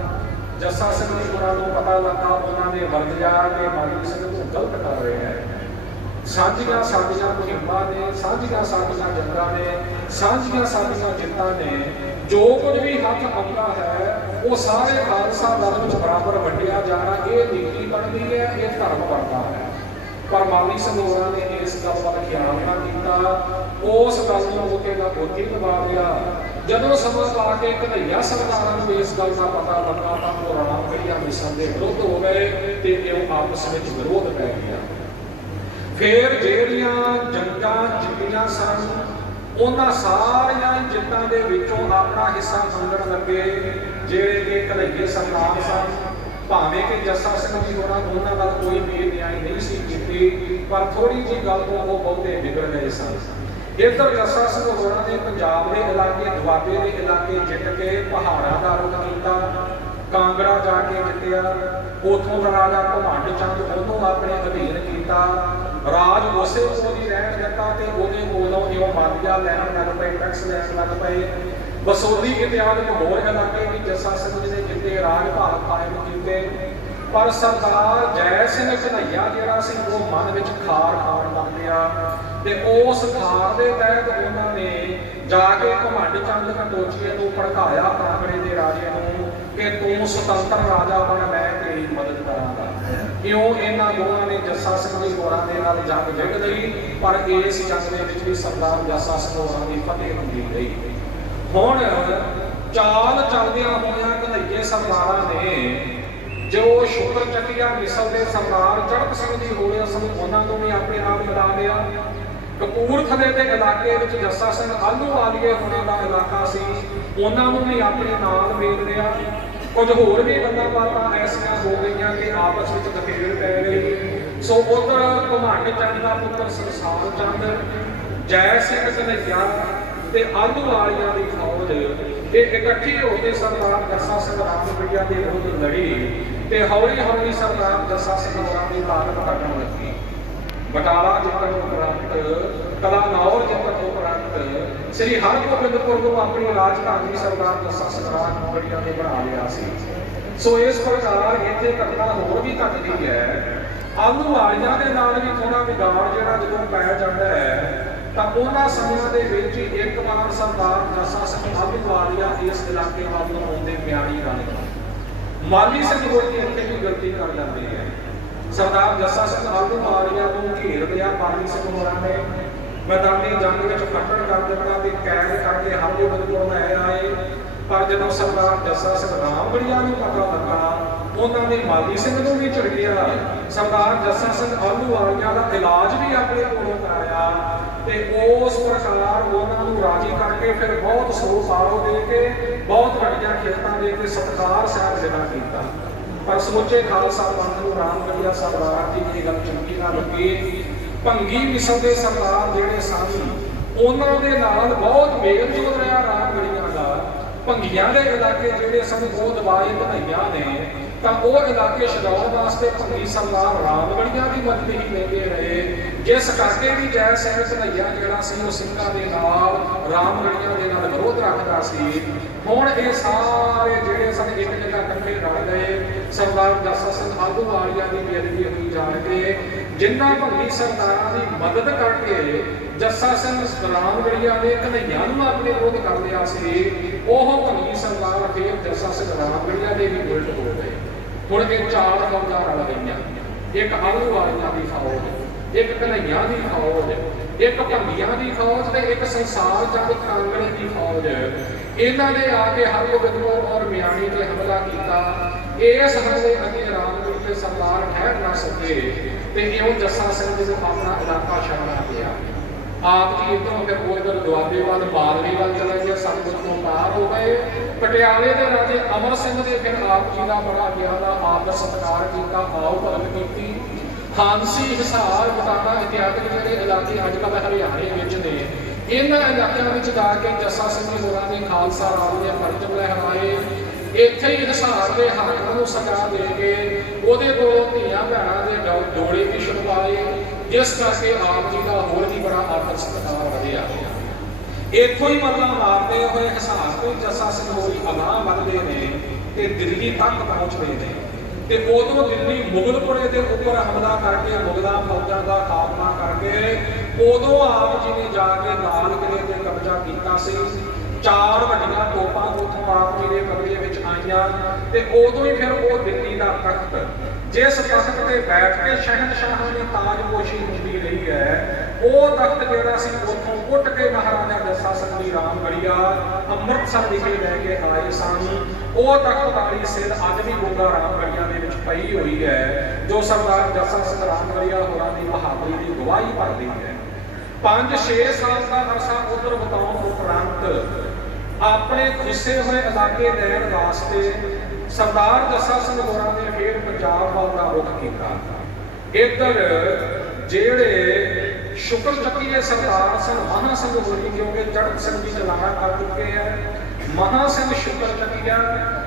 ਜੱਸਾ ਸਿੰਘ ਜੀ ਹੋਰਾਂ ਨੂੰ ਪਤਾ ਲੱਗਾ, ਉਹਨਾਂ ਨੇ ਵਰਤਿਆ ਕਿ ਬਾਲੀ ਸਿੰਘ ਨੂੰ ਗਲਤ ਕਰ ਰਿਹਾ ਹੈ। ਸਾਂਝੀਆਂ ਸਾਡੀਆਂ ਮੁਹਿੰਮਾਂ ਨੇ, ਸਾਂਝੀਆਂ ਸਾਡੀਆਂ ਜੰਗਾਂ ਨੇ, ਸਾਂਝੀਆਂ ਸਾਡੀਆਂ ਜਿੱਤਾਂ ਨੇ, ਜੋ ਕੁਝ ਵੀ ਹੱਥ ਆਉਂਦਾ ਹੈ ਉਹ ਸਾਰੇ ਖਾਲਸਾ ਦਲ ਵਿੱਚ ਬਰਾਬਰ ਵੰਡਿਆ ਜਾਣਾ, ਇਹ ਨੀਤੀ ਬਣਦੀ ਹੈ, ਇਹ ਧਰਮ ਬਣਦਾ ਹੈ। ਪਰ ਬਾਲੀ ਸਿੰਘ ਹੋਰਾਂ ਨੇ ਇਸ ਗੱਲ ਵੱਲ ਖਿਆਲ ਨਾ ਕੀਤਾ, ਉਸ ਗੱਲ ਨੂੰ ਮੌਕੇ ਦਾ ਗੋਤੀ ਲਵਾ ਲਿਆ। ਜਦੋਂ ਸਮਾਂ ਪਾ ਕੇ ਕਨ੍ਹਈਆ ਸਰਦਾਰਾਂ ਨੂੰ ਇਸ ਗੱਲ ਦਾ ਪਤਾ ਲੱਗਾ ਤਾਂ ਉਹ ਰਾਮਗੜ੍ਹੀਆ ਮਿਸਲ ਦੇ ਵਿਰੁੱਧ ਹੋ ਗਏ ਤੇ ਉਹ ਆਪਸ ਵਿੱਚ ਵਿਰੋਧ ਪੈ ਗਿਆ। ਫਿਰ ਜਿਹੜੀਆਂ ਜੰਗਾਂ ਜਿੱਤੀਆਂ ਸਨ ਉਹਨਾਂ ਸਾਰੀਆਂ ਜਿੱਤਾਂ ਦੇ ਵਿੱਚੋਂ ਆਪਣਾ ਹਿੱਸਾ ਮੰਗਣ ਲੱਗੇ। ਜਿਹੜੇ ਕਿ ਘਨੱਈਏ ਸਰਦਾਰ ਸਨ, ਭਾਵੇਂ ਕਿ ਜੱਸਾ ਸਿੰਘ ਜੀ ਹੋਰਾਂ ਉਹਨਾਂ ਨਾਲ ਕੋਈ ਬੇਨਿਆਈ ਨਹੀਂ ਸੀ ਕੀਤੀ, ਪਰ ਥੋੜੀ ਜਿਹੀ ਗੱਲ ਤੋਂ ਉਹ ਬਹੁਤੇ ਵਿਗੜ ਗਏ ਸਨ। ਇੱਧਰ ਜੱਸਾ ਸਿੰਘ ਹੋਰਾਂ ਨੇ ਪੰਜਾਬ ਦੇ ਇਲਾਕੇ, ਦੁਆਬੇ ਦੇ ਇਲਾਕੇ ਜਿੱਤ ਕੇ ਪਹਾੜਾਂ ਦਾ ਰੁਖ ਕੀਤਾ, ਕਾਂਗੜਾ ਜਾ ਕੇ ਜਿੱਤਿਆ, ਉਥੋਂ ਦਾ ਰਾਜਾ ਘੁਮੰਡ ਚੰਦ ਉਹਨੂੰ ਆਪਣੇ ਅਧੀਨ ਕੀਤਾ, ਰਾਜ ਉਸੇ ਕੋਲ ਹੀ ਰਹਿਣ ਦਿੱਤਾ ਤੇ ਉਹਦੇ ਕੋਲੋਂ ਇਹ ਮਾਲੀਆ ਲੈਣ ਲੱਗ ਪਏ, ਟੈਕਸ ਲੈਣ ਲੱਗ ਪਏ। ਬਸੋਹਲੀ ਇਤਿਹਾਸ ਦੇ ਹੋਰ ਇਲਾਕੇ ਵੀ ਜੱਸਾ ਸਿੰਘ ਜੀ ਨੇ ਜਿੱਤੇ, ਰਾਜ ਭਾਗ ਕਾਇਮ ਕੀਤੇ। ਪਰ ਸਰਦਾਰ ਜੈ ਸਿੰਘ ਘਨੱਈਆ ਜਿਹੜਾ ਸੀ ਉਹ ਮਨ ਵਿੱਚ ਖਾਰ ਖਾਣ ਲੱਗ ਪਿਆ ਤੇ ਉਸ ਖਾਰ ਦੇ ਤਹਿਤ ਉਹਨਾਂ ਨੇ ਜਾ ਕੇ ਘੁਮੰਡ ਚੰਦ ਕੰਟੋਚੀਏ ਨੂੰ ਭੜਕਾਇਆ, ਕਾਂਗੜੇ ਦੇ ਰਾਜੇ ਨੂੰ, ਕਿ ਤੂੰ ਸੁਤੰਤਰ ਰਾਜਾ ਬਣ, ਮੈਂ ਤੇਰੀ ਮਦਦ ਕਰਾਂਗਾ। ਇਉਂ ਇਹਨਾਂ ਦੋਵਾਂ ਨੇ ਜੱਸਾ ਸਿੰਘ ਜੀ ਹੋਰਾਂ ਦੇ ਨਾਲ ਜੰਗ ਜਿੱਤ ਲਈ, ਪਰ ਇਸ ਜੰਗ ਦੇ ਵਿੱਚ ਵੀ ਸਰਦਾਰ ਜੱਸਾ ਸਿੰਘ ਹੋਰਾਂ ਦੀ ਫਤਿਹ ਹੁੰਦੀ ਰਹੀ। ਹੁਣ ਚਾਲ ਚੱਲਦਿਆਂ ਹੋਇਆਂ ਘਨੱਈਏ ਸਰਦਾਰਾਂ ਨੇ ਜੋ ਸ਼ੁਕਰ ਚੱਕੀਆ ਮਿਸਲ ਦੇ ਸਰਦਾਰ ਚੜ੍ਹਤ ਸਿੰਘ ਜੀ ਹੋਏ ਸਨ, ਉਹਨਾਂ ਨੂੰ ਵੀ ਆਪਣੇ ਨਾਲ ਮਿਲਾ ਲਿਆ। ਕਪੂਰਥਲੇ ਦੇ ਇਲਾਕੇ ਵਿੱਚ ਜੱਸਾ ਸਿੰਘ ਆਹਲੂਵਾਲੀਏ ਹੋਣਾ ਦਾ ਇਲਾਕਾ ਸੀ, ਉਹਨਾਂ ਨੂੰ ਵੀ ਆਪਣੇ ਨਾਲ ਮੇਲ ਲਿਆ। ਕੁਝ ਹੋਰ ਵੀ ਗੱਲਾਂ ਬਾਤਾਂ ਐਸੀਆਂ ਹੋ ਗਈਆਂ ਕਿ ਆਪਸ ਵਿੱਚ ਤਕਰੀਰ ਪੈ ਗਈ। ਸੋ ਉਧਰ ਘੁਮੰਡ ਚੰਦ ਦਾ ਪੁੱਤਰ ਸੰਸਾਰ ਚੰਦ, ਜੈ ਸਿੰਘ ਘਨੱਈਆ ਤੇ ਆਹਲੂਵਾਲੀਆਂ ਦੀ ਫੌਜ ਇਹ ਇਕੱਠੀ ਹੋ ਕੇ ਸਰਦਾਰ ਜੱਸਾ ਸਿੰਘ ਰਾਮਗੜੀਆ ਦੇ ਵਿਰੁੱਧ ਲੜੀ ਤੇ ਹੌਲੀ ਹੌਲੀ ਸਰਦਾਰ ਜੱਸਾ ਸਿੰਘ ਹੋਰਾਂ ਦੀ ਤਾਕਤ ਘਟਣ ਲੱਗੀ। ਬਟਾਲਾ ਜਿੱਤਣ ਉਪਰੰਤ, ਕਲਾਨੌਰ ਜਿੱਤਣ ਉਪਰੰਤ ਸ੍ਰੀ ਹਰਗੋਬਿੰਦਪੁਰ ਨੂੰ ਆਪਣੀ ਰਾਜਧਾਨੀ ਸਰਦਾਰ ਜੱਸਾ ਸਿੰਘ ਰਾਮਗੜੀਆ ਨੇ ਬਣਾ ਲਿਆ ਸੀ। ਸੋ ਇਸ ਪ੍ਰਕਾਰ ਇੱਥੇ ਘਟਨਾ ਹੋਰ ਵੀ ਘਟਦੀ ਹੈ। ਆਹਲੂਵਾਲੀਆਂ ਦੇ ਨਾਲ ਵੀ ਥੋੜਾ ਵਿਗਾੜ ਜਿਹੜਾ ਜਦੋਂ ਪੈ ਜਾਂਦਾ ਹੈ ਤਾਂ ਉਹਨਾਂ ਸਮਿਆਂ ਦੇ ਵਿੱਚ ਇੱਕ ਵਾਰ ਸਰਦਾਰ ਜੱਸਾ ਸਿੰਘ ਆਹਲੂਵਾਲੀਆ ਇਸ ਇਲਾਕੇ ਵੱਲ ਨੂੰ ਆਉਂਦੇ ਮਿਆਣੀ ਗੱਲ ਮਾਲੀ ਸਿੰਘ ਹੋਰੀ ਇੱਥੇ ਵੀ ਗਲਤੀ ਕਰ ਜਾਂਦੇ ਹੈ। ਸਰਦਾਰ ਜੱਸਾ ਸਿੰਘ ਆਹਲੂਵਾਲੀਆ ਨੂੰ ਘੇਰ ਲਿਆ ਮਾਲੀ ਸਿੰਘ ਹੋਰਾਂ ਨੇ, ਮੈਦਾਨੀ ਜੰਗ ਵਿੱਚ ਫੱਟੜ ਕਰ ਦਿੱਤਾ ਤੇ ਕੈਦ ਕਰਕੇ ਹਰਗੋਬਿੰਦਪੁਰ ਲੈ ਆਏ। ਪਰ ਜਦੋਂ ਸਰਦਾਰ ਜੱਸਾ ਸਿੰਘ ਰਾਮਗੜੀਆ ਨੂੰ ਪਤਾ ਲੱਗਾ, ਉਹਨਾਂ ਨੇ ਮਾਲੀ ਸਿੰਘ ਨੂੰ ਵੀ ਝਿੜਕਿਆ। ਸਰਦਾਰ ਜੱਸਾ ਸਿੰਘ ਆਹਲੂਵਾਲੀਆ ਦਾ ਇਲਾਜ ਵੀ ਆਪਣੇ ਕੋਲੋਂ ਕਰਾਇਆ ਤੇ ਉਸ ਪ੍ਰਕਾਰ ਉਹਨਾਂ ਨੂੰ ਰਾਜੀ ਕਰਕੇ ਫਿਰ ਬਹੁਤ ਸੋਸਾਰੋ ਦੇ ਕੇ, ਬਹੁਤ ਵੱਡੀਆਂ ਖੇਤਾਂ ਦੇ ਕੇ ਸਤਿਕਾਰ ਸਾਹਿਬ ਜਗਾ ਕੀਤਾ। ਪਰ ਸਮੁੱਚੇ ਖਾਲਸਾ ਪੰਥ ਨੂੰ ਰਾਮਗੜੀਆ ਸਰਦਾਰ ਦੀ ਇਹ ਗੱਲ ਚੰਗੀ ਨਾ ਲੱਗੀ। ਭੰਗੀ ਮਿਸਲ ਦੇ ਸਰਦਾਰ ਜਿਹੜੇ ਸਨ ਉਹਨਾਂ ਦੇ ਨਾਲ ਬਹੁਤ ਮੇਲ ਜੋਲ ਰਿਹਾ ਰਾਮਗੜੀਆ ਦਾ। ਭੰਗੀਆਂ ਦੇ ਇਲਾਕੇ ਜਿਹੜੇ ਸਨ ਉਹ ਦਬਾਏ ਘਨੱਈਆ ਨੇ, ਤਾਂ ਉਹ ਇਲਾਕੇ ਛਡਾਉਣ ਵਾਸਤੇ ਭੰਗੀ ਸਰਦਾਰ ਰਾਮਗੜੀਆ ਦੀ ਮਦਦ ਹੀ ਲੈਂਦੇ ਰਹੇ, ਜਿਸ ਕਰਕੇ ਵੀ ਜੈ ਸਿੰਘ ਘਨੱਈਆ ਜਿਹੜਾ ਸੀ ਉਹ ਸਿੰਘਾਂ ਦੇ ਨਾਲ, ਰਾਮਗੜੀਆ ਦੇ ਨਾਲ ਵਿਰੋਧ ਰੱਖਦਾ ਸੀ। ਹੁਣ ਇਹ ਸਾਰੇ ਜਿਹੜੇ ਸਨ ਇੱਕ ਜਗ੍ਹਾ ਇਕੱਠੇ ਰਲ ਗਏ। ਸਰਦਾਰ ਜੱਸਾ ਸਿੰਘ ਆਹਲੂਵਾਲੀਆ ਦੀ ਬੇਅਦਬੀ ਹੋਈ ਜਾਣ ਕੇ ਜਿਨ੍ਹਾਂ ਭੰਗੀ ਸਰਦਾਰਾਂ ਦੀ ਮਦਦ ਕਰਕੇ ਜੱਸਾ ਸਿੰਘ ਰਾਮਗੜੀਆ ਨੇ ਘਨੱਈਆ ਨੂੰ ਆਪਣੇ ਵਿਰੋਧ ਕਰ ਲਿਆ ਸੀ, ਉਹ ਭੰਗੀ ਸਰਦਾਰ ਫਿਰ ਜੱਸਾ ਸਿੰਘ ਰਾਮਗੜੀਆ ਦੇ ਵੀ ਉਲਟ ਹੋ ਗਏ। ਹੁਣ ਇਹ ਚਾਰ ਫੌਜਾਂ ਰਲ ਗਈਆਂ, ਇੱਕ ਆਹਲੂਵਾਲੀਆ ਦੀ ਫੌਜ, ਇੱਕ ਘਨੱਈਆ ਦੀ ਫੌਜ, ਇੱਕ ਭੰਗੀਆਂ ਦੀ ਫੌਜ ਤੇ ਇੱਕ ਸੰਸਾਰ ਚੰਦ ਕਾਂਗੜੇ ਦੀ ਫੌਜ। ਇਹਨਾਂ ਨੇ ਆ ਕੇ ਹਰਗੋਬਿੰਦਪੁਰ ਔਰ ਮਿਆਣੀ ਤੇ ਹਮਲਾ ਕੀਤਾ। ਇਸ ਹਮਲੇ ਅੱਗੇ ਰਾਮਗੜੀਆ ਸਰਦਾਰ ਠਹਿਰ ਨਾ ਸਕੇ ਤੇ ਇਉਂ ਜੱਸਾ ਸਿੰਘ ਜੀ ਨੂੰ ਆਪਣਾ ਇਲਾਕਾ ਛੱਡਣਾ ਪਿਆ। ਆਪ ਜੀ ਇੱਧਰੋਂ ਫਿਰ ਉਧਰ ਦੁਆਬੇ ਵੱਲ, ਬਾਰਵੀਂ ਵੱਲ ਚਲੇ ਗਏ, ਸਤਲੁਜ ਤੋਂ ਪਾਰ ਹੋ ਗਏ। ਪਟਿਆਲੇ ਦੇ ਰਾਜੇ ਅਮਰ ਸਿੰਘ ਨੇ ਫਿਰ ਆਪ ਜੀ ਦਾ ਬੜਾ ਜ਼ਿਆਦਾ ਆਦਰ ਸਤਿਕਾਰ ਕੀਤਾ, ਆਓ ਭਗਤ ਕੀਤੀ। ਹਾਂਸੀ, ਹਿਸਾਰ, ਬਟਾਲਾ ਇਤਿਆਦਿਕ ਜਿਹੜੇ ਇਲਾਕੇ ਅੱਜ ਕੱਲ੍ਹ ਹਰਿਆਣੇ ਵਿੱਚ ਨੇ, ਇਹਨਾਂ ਇਲਾਕਿਆਂ ਵਿੱਚ ਜਾ ਕੇ ਜੱਸਾ ਸਿੰਘ ਜੀ ਹੋਰਾਂ ਨੇ ਖਾਲਸਾ ਰਾਜ ਦੇ ਪਰਚਮ ਲਹਿਰਾਏ। ਇੱਥੇ ਹੀ ਹਿਸਾਰ ਦੇ ਹਾਕਮਾਂ ਨੂੰ ਸਜ਼ਾ ਦੇ ਕੇ ਉਹਦੇ ਕੋਲੋਂ ਧੀਆਂ ਭੈਣਾਂ ਦੇ ਜੋੜੇ ਵੀ ਛੁਡਵਾਏ, ਜਿਸ ਕਰਕੇ ਆਪ ਜੀ ਦਾ ਹੋਰ ਵੀ ਬੜਾ ਆਦਰ ਸਤਿਕਾਰ ਵਧਿਆ। ਇੱਥੋਂ ਹੀ ਮੱਲਾਂ ਮਾਰਦੇ ਹੋਏ ਹਿਸਾਰ ਤੋਂ ਜੱਸਾ ਸਿੰਘ ਹੋਰੀ ਅਗਾਂਹ ਵੱਧਦੇ ਨੇ ਤੇ ਦਿੱਲੀ ਤੱਕ ਪਹੁੰਚਦੇ ਨੇ ਤੇ ਉਦੋਂ ਦਿੱਲੀ ਮੁਗਲਪੁਰੇ ਦੇ ਉੱਪਰ ਹਮਲਾ ਕਰਕੇ, ਮੁਗਲਾਂ ਫੌਜਾਂ ਦਾ ਖਾਤਮਾ ਕਰਕੇ, ਉਦੋਂ ਆਪ ਜੀ ਨੇ ਜਾ ਕੇ ਲਾਲ ਕਿਲ੍ਹੇ ਤੇ ਕਬਜ਼ਾ ਕੀਤਾ ਸੀ। 4 ਵੱਡੀਆਂ ਤੋਪਾਂ ਉੱਥੋਂ ਆਪ ਜੀ ਦੇ ਕਬਜ਼ੇ ਵਿੱਚ ਆਈਆਂ ਤੇ ਉਦੋਂ ਹੀ ਫਿਰ ਉਹ ਦਿੱਲੀ ਦਾ ਤਖਤ, ਜਿਸ ਤਖਤ ਤੇ ਬੈਠ ਕੇ ਸ਼ਹਿਨਸ਼ਾਹਾਂ ਦੀ ਤਾਜਪੋਸ਼ੀ ਹੁੰਦੀ ਰਹੀ ਹੈ, ਉਹ ਤਖਤ ਜਿਹੜਾ ਸੀ ਉੱਥੋਂ ਉੱਟ ਕੇ ਮਹਾਰਾਜਾ ਜੱਸਾ ਸਿੰਘ ਜੀ ਰਾਮਗੜੀਆ ਅੰਮ੍ਰਿਤਸਰ ਵਿਖੇ ਲੈ ਕੇ ਆਏ ਸਨ। ਉਹ ਤਖਤ ਵਾਲੀ ਸਿਰ ਅੱਜ ਵੀ ਗੋਗਾ ਰਾਮਗੜੀਆ ਦੇ ਵਿੱਚ ਪਈ ਹੋਈ ਹੈ, ਜੋ ਸਰਦਾਰ ਜੱਸਾ ਸਿੰਘ ਰਾਮਗੜੀਆ ਹੋਰਾਂ ਦੀ ਬਹਾਦਰੀ ਦੀ ਗਵਾਹੀ ਭਰਦੀ ਹੈ। 5-6 ਸਾਲ ਦਾ ਅਰਸਾ ਉਧਰ ਬਿਤਾਉਣ ਉਪਰੰਤ ਆਪਣੇ ਖੁੱਸੇ ਹੋਏ ਇਲਾਕੇ ਲੈਣ ਵਾਸਤੇ ਸਰਦਾਰ ਜੱਸਾ ਸਿੰਘ ਹੋਰਾਂ ਨੇ ਫਿਰ ਪੰਜਾਬ ਵੱਲ ਦਾ ਰੁਖ ਕੀਤਾ। ਇੱਧਰ ਜਿਹੜੇ ਸ਼ੁਕਰ ਚੱਕੀਏ ਸਰਦਾਰ ਸਨ ਮਹਾਂ ਸਿੰਘ ਹੋਰੀ, ਕਿਉਂਕਿ ਚੜ੍ਹਤ ਸਿੰਘ ਜੀ ਚਲਾਣਾ ਕਰ ਚੁੱਕੇ ਹੈ। ਮਹਾਂ ਸਿੰਘ ਸ਼ੁਕਰ ਚੱਕੀਆ,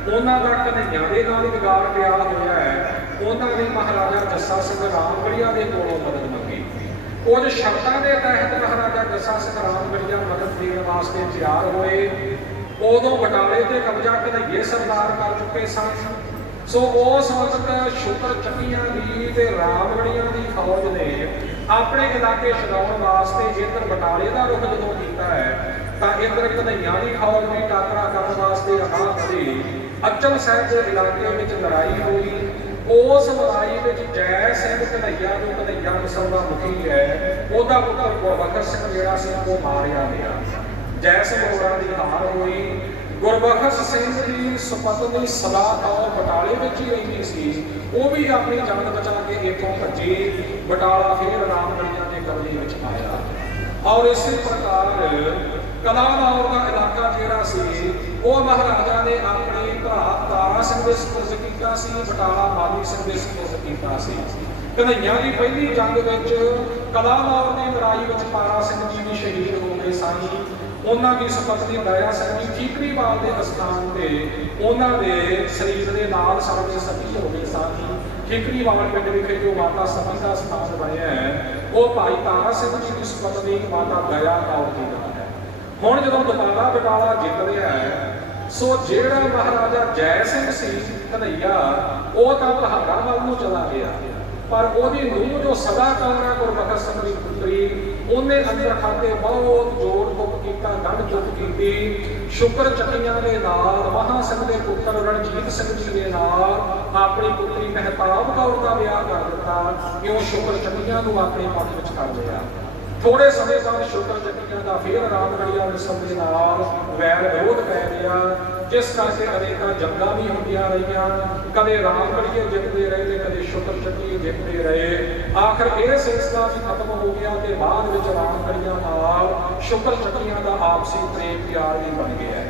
ਉਹਨਾਂ ਦਾ ਕਨ੍ਹਈਆ ਦੇ ਨਾਲ ਵਿਗਾੜ ਪਿਆ ਹੋਇਆ ਹੈ। ਉਹਨਾਂ ਨੇ ਮਹਾਰਾਜਾ ਜੱਸਾ ਸਿੰਘ ਰਾਮਗੜੀਆ ਦੇ ਕੋਲੋਂ ਮਦਦ ਮੰਗੀ। ਕੁਝ ਸ਼ਰਤਾਂ ਦੇ ਤਹਿਤ ਮਹਾਰਾਜਾ ਜੱਸਾ ਸਿੰਘ ਰਾਮਗੜੀਆ ਮਦਦ ਦੇਣ ਵਾਸਤੇ ਤਿਆਰ ਹੋਏ। ਉਦੋਂ ਬਟਾਲੇ ਤੇ ਕਬਜ਼ਾ ਕਨ੍ਹਈਏ ਸਰਦਾਰ ਕਰ ਚੁੱਕੇ ਸਨ। ਸੋ ਉਸ ਵਕਤ ਸ਼ੁਕਰ ਚੱਕੀਆਂ ਦੀ ਤੇ ਰਾਮਗੜੀਆਂ ਦੀ ਫੌਜ ਨੇ ਆਪਣੇ ਇਲਾਕੇ ਛਡਾਉਣ ਵਾਸਤੇ ਇੱਧਰ ਬਟਾਲੇ ਦਾ ਰੁਖ ਜਦੋਂ ਕੀਤਾ ਹੈ ਤਾਂ ਇੱਧਰ ਕਨ੍ਹਈਆ ਦੀ ਫੌਜ ਦੀ ਟਾਕਰਾ ਕਰਨ ਵਾਸਤੇ ਆਹ ਕਰੀ ਅਚਲ ਸਾਹਿਬ ਦੇ ਇਲਾਕੇ ਵਿੱਚ ਲੜਾਈ ਹੋਈ। ਉਸ ਲੜਾਈ ਵਿੱਚ ਜੈ ਸਿੰਘ ਕਨ੍ਹਈਆ ਨੂੰ, ਕਨ੍ਹਈਆ ਨਸਲ ਦਾ ਮੁਖੀ ਹੈ, ਉਹਦਾ ਪੁੱਤਰ ਗੁਰਬਖਸ਼ ਸਿੰਘ ਜਿਹੜਾ ਸੀ ਉਹ ਮਾਰਿਆ ਗਿਆ। ਜੈ ਸਿੰਘ ਹੋਰਾਂ ਦੀ ਹਾਰ ਹੋਈ। ਗੁਰਬਖਸ਼ ਸਿੰਘ ਦੀ ਸੁਪਤਨੀ ਸਲਾਹ ਕੌਰ ਬਟਾਲੇ ਵਿੱਚ ਹੀ ਰਹਿੰਦੀ ਸੀ, ਉਹ ਵੀ ਆਪਣੀ ਜਾਨ ਬਚਾ ਕੇ ਇੱਥੋਂ ਭੱਜੀ। ਬਟਾਲਾ ਫਿਰ ਰਾਮਗੜੀਆਂ ਦੇ ਕਬਜ਼ੇ ਵਿੱਚ ਆਇਆ। ਔਰ ਇਸੇ ਪ੍ਰਕਾਰ ਕਲਾਨੌਰ ਦਾ ਇਲਾਕਾ ਜਿਹੜਾ ਸੀ ਉਹ ਮਹਾਰਾਜਾ ਨੇ ਆਪਣੇ ਭਰਾ ਤਾਰਾ ਸਿੰਘ ਦੇ ਸਪੁਰਦ ਕੀਤਾ ਸੀ, ਬਟਾਲਾ ਮਾਲੀ ਸਿੰਘ ਦੇ ਸਪੁਰਦ ਕੀਤਾ ਸੀ। ਕਨ੍ਹਈਆ ਦੀ ਪਹਿਲੀ ਜੰਗ ਵਿੱਚ ਕਲਾਨੌਰ ਦੀ ਲੜਾਈ ਵਿੱਚ ਤਾਰਾ ਸਿੰਘ ਜੀ ਵੀ ਸ਼ਹੀਦ ਹੋ ਗਏ ਸਨ। ਉਹਨਾਂ ਦੀ ਸੁਪਤਨੀ ਦਇਆ ਸਿੰਘ ਜੀ ਠੀਕਰੀਵਾਲ ਦੇ ਅਸਥਾਨ ਤੇ ਉਹਨਾਂ ਦੇ ਸਰੀਰ ਦੇ ਨਾਲ ਸਾਡੇ ਸਤੀ ਹੋ ਗਏ ਸਨ। ਠੀਕਰੀਵਾਲ ਪਿੰਡ ਵਿਖੇ ਜੋ ਮਾਤਾ ਸਤੀ ਦਾ ਸਥਾਨ ਬਣਿਆ ਹੈ ਉਹ ਭਾਈ ਤਾਰਾ ਸਿੰਘ ਜੀ ਦੀ ਸੁਪਤਨੀ ਮਾਤਾ ਦਇਆ ਕੌਰ ਜੀ ਦਾ ਹੈ। ਹੁਣ ਜਦੋਂ ਦੁਬਾਰਾ ਬਟਾਲਾ ਜਿੱਤ ਰਿਹਾ ਹੈ, ਸੋ ਜਿਹੜਾ ਮਹਾਰਾਜਾ ਜੈ ਸਿੰਘ ਸੀ ਕਨ੍ਹਈਆ, ਉਹ ਤਾਂ ਪਹਾੜਾਂ ਵੱਲ ਨੂੰ ਚਲਾ ਗਿਆ, ਪਰ ਉਹਦੀ ਨੂੰਹ ਜੋ ਸਦਾ ਕੌਰ ਹੈ ਗੁਰਬਖਸ਼ ਸਿੰਘ ਦੀ ਪੁੱਤਰੀ, ਉਹਨੇ ਅੰਦਰ ਖਾਤੇ ਬਹੁਤ ਜੋੜ ਬੁੱਕ ਕੀਤਾ, ਗੰਢ ਚੁੱਕ ਕੀਤੀ। ਸ਼ੁਕਰ ਚੱਕੀਆਂ ਦੇ ਨਾਲ ਮਹਾਂ ਸਿੰਘ ਦੇ ਪੁੱਤਰ ਰਣਜੀਤ ਸਿੰਘ ਜੀ ਦੇ ਨਾਲ ਆਪਣੀ ਪੁੱਤਰੀ ਮਹਿਤਾਬ ਕੌਰ ਦਾ ਵਿਆਹ ਕਰ ਦਿੱਤਾ। ਕਿਉਂ? ਸ਼ੁਕਰ ਚੱਕੀਆਂ ਨੂੰ ਆਪਣੇ ਪੱਖ ਵਿੱਚ ਕਰ ਲਿਆ। ਥੋੜੇ ਸਮੇਂ ਬਾਅਦ ਸ਼ੁਕਰ ਚੱਕੀਆਂ ਦਾ ਫਿਰ ਰਾਮਗੜੀਆ ਨਸਲ ਦੇ ਨਾਲ ਵੈਰ ਵਿਰੋਧ ਪੈ ਗਿਆ, ਜਿਸ ਕਰਕੇ ਅਨੇਕਾਂ ਜੰਗਾਂ ਵੀ ਹੁੰਦੀਆਂ ਰਹੀਆਂ। ਕਦੇ ਰਾਮਗੜੀਏ ਜਿੱਤਦੇ ਰਹੇ ਤੇ ਕਦੇ ਸ਼ੁਕਰ ਚੱਕੀਏ ਜਿੱਤਦੇ ਰਹੇ। ਆਖਰ ਇਹ ਸਿਲਸਿਲਾ ਵੀ ਖਤਮ ਹੋ ਗਿਆ ਤੇ ਬਾਅਦ ਵਿੱਚ ਰਾਮਗੜੀਆਂ ਨਾਲ ਸ਼ੁਕਰ ਚੱਕੀਆਂ ਦਾ ਆਪਸੀ ਪ੍ਰੇਮ ਪਿਆਰ ਵੀ ਬਣ ਗਿਆ।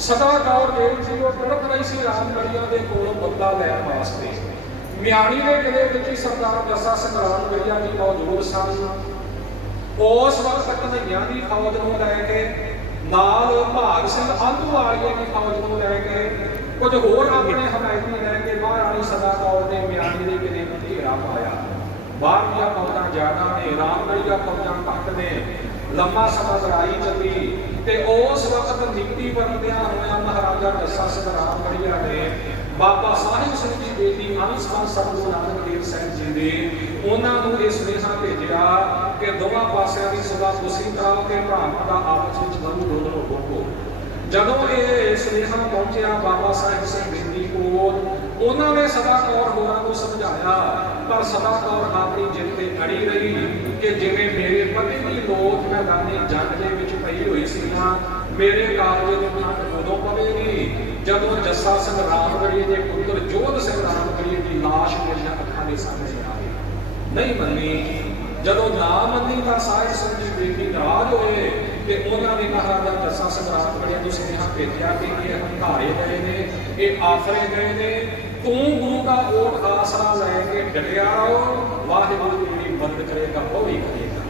ਸਦਾ ਕੌਰ ਜਿਹੜੀ ਸੀ ਉਹ ਤੜਪ ਰਹੀ ਸੀ ਰਾਮਗੜੀਆਂ ਦੇ ਕੋਲੋਂ ਬਦਲਾ ਲੈਣ ਵਾਸਤੇ। ਮਿਆਣੀ ਦੇ ਕਿਲੇ ਵਿੱਚ ਹੀ ਸਰਦਾਰ ਜੱਸਾ ਸਿੰਘ ਰਾਮਗੜੀਆ ਜੀ ਮੌਜੂਦ ਸਨ। ਉਸ ਵਕਤ ਕਨ੍ਹਈਆ ਦੀ ਫੌਜ ਨੂੰ ਲੈ ਕੇ ਨਾਲ ਭਾਗ ਸਿੰਘ ਆਂਧੂਵਾਲੀਏ ਦੀ ਫੌਜ ਨੂੰ ਲੈ ਕੇ ਕੁਝ ਹੋਰ ਆਪਣੇ ਹਮਾਇਤੀ ਲੈ ਕੇ ਮਹਾਰਾਣੀ ਸਦਾ ਕੌਰ ਦੇ ਮਿਆਣੀ ਦੇ ਕਿਲੇ ਨੂੰ ਘੇਰਾ ਪਾਇਆ। ਬਾਹਰ ਦੀਆਂ ਫੌਜਾਂ ਜ਼ਿਆਦਾ ਨੇ, ਰਾਮਗੜੀਆ ਫੌਜਾਂ ਘੱਟ ਨੇ। ਲੰਮਾ ਸਮਾਂ ਲੜਾਈ ਚੱਲੀ ਤੇ ਉਸ ਵਕਤ ਨਿਕਟੀ ਵਰਤਿਆਂ ਹੋਇਆ ਮਹਾਰਾਜਾ ਜੱਸਾ ਸਿੰਘ ਰਾਮਗੜੀਆ ਨੇ ਬਾਬਾ ਸਾਹਿਬ ਸਿੰਘ ਦੀ ਬੇਟੀ ਅਨਸਮਾਨ ਸਤਿਗੁਰੂ ਨਾਨਕ ਦੇਵ ਸਿੰਘ ਜੀ ਦੇ ਉਹਨਾਂ ਨੂੰ ਇਹ ਸੁਨੇਹਾ ਭੇਜਿਆ ਕਿ ਦੋਵਾਂ ਪਾਸਿਆਂ ਦੀ ਸੁਲਾਹ ਤੁਸੀਂ ਕਰਾਓ ਤੇ ਭਰਾਵਾਂ ਦਾ ਆਪਸ ਵਿੱਚ ਮਨ ਦੋਨੋਂ ਰੋਕੋ। ਜਦੋਂ ਇਹ ਸੁਨੇਹਾ ਪਹੁੰਚਿਆ ਬਾਬਾ ਸਾਹਿਬ ਸਿੰਘ ਬੇਦੀ ਕੋਲ, ਉਹਨਾਂ ਨੇ ਸਦਾ ਕੌਰ ਹੋਰਾਂ ਨੂੰ ਸਮਝਾਇਆ, ਪਰ ਸਦਾ ਕੌਰ ਆਪਣੀ ਜਿੱਦ ਤੇ ਅੜੀ ਰਹੀ ਕਿ ਜਿਵੇਂ ਮੇਰੇ ਪਤੀ ਦੀ ਲੋਥ ਮੈਦਾਨੀ ਜੰਗ ਦੇ ਵਿੱਚ ਪਈ ਹੋਈ ਸੀ ਨਾ, ਮੇਰੇ ਕਾਲਜੇ ਨੂੰ ਠੰਡ ਉਦੋਂ ਪਵੇਗੀ ਜਦੋਂ ਜੱਸਾ ਸਿੰਘ ਰਾਮਗੜੀਏ ਦੇ ਪੁੱਤਰ ਜੋਧ ਸਿੰਘ ਰਾਮਗੜੀਏ ਦੀ ਲਾਸ਼ ਮੇਰੀਆਂ ਅੱਖਾਂ ਦੇ ਸਾਹਮਣੇ ਆਵੇ। ਨਹੀਂ ਮੰਨੀ। ਜਦੋਂ ਨਾ ਮੰਨੀ ਤਾਂ ਸਾਹਿਬ ਸਿੰਘ ਦੀ ਬੇਟੀ ਨਾਰਾਜ਼ ਹੋਏ ਤੇ ਉਹਨਾਂ ਨੇ ਮਹਾਰਾਜਾ ਜੱਸਾ ਸਿੰਘ ਰਾਮਗੜੀਆ ਨੂੰ ਸੁਨੇਹਾ ਭੇਜਿਆ ਕਿ ਇਹ ਹੰਕਾਰੇ ਗਏ ਨੇ, ਇਹ ਆਫਰੇ ਗਏ ਨੇ, ਤੂੰ ਗੁਰੂ ਦਾ ਓਟ ਆਸਰਾ ਲੈ ਕੇ ਡਟਿਆ ਰਹੋ, ਵਾਹਿਗੁਰੂ ਤੇਰੀ ਮਦਦ ਕਰੇਗਾ, ਉਹ ਵੀ ਕਰੇਗਾ।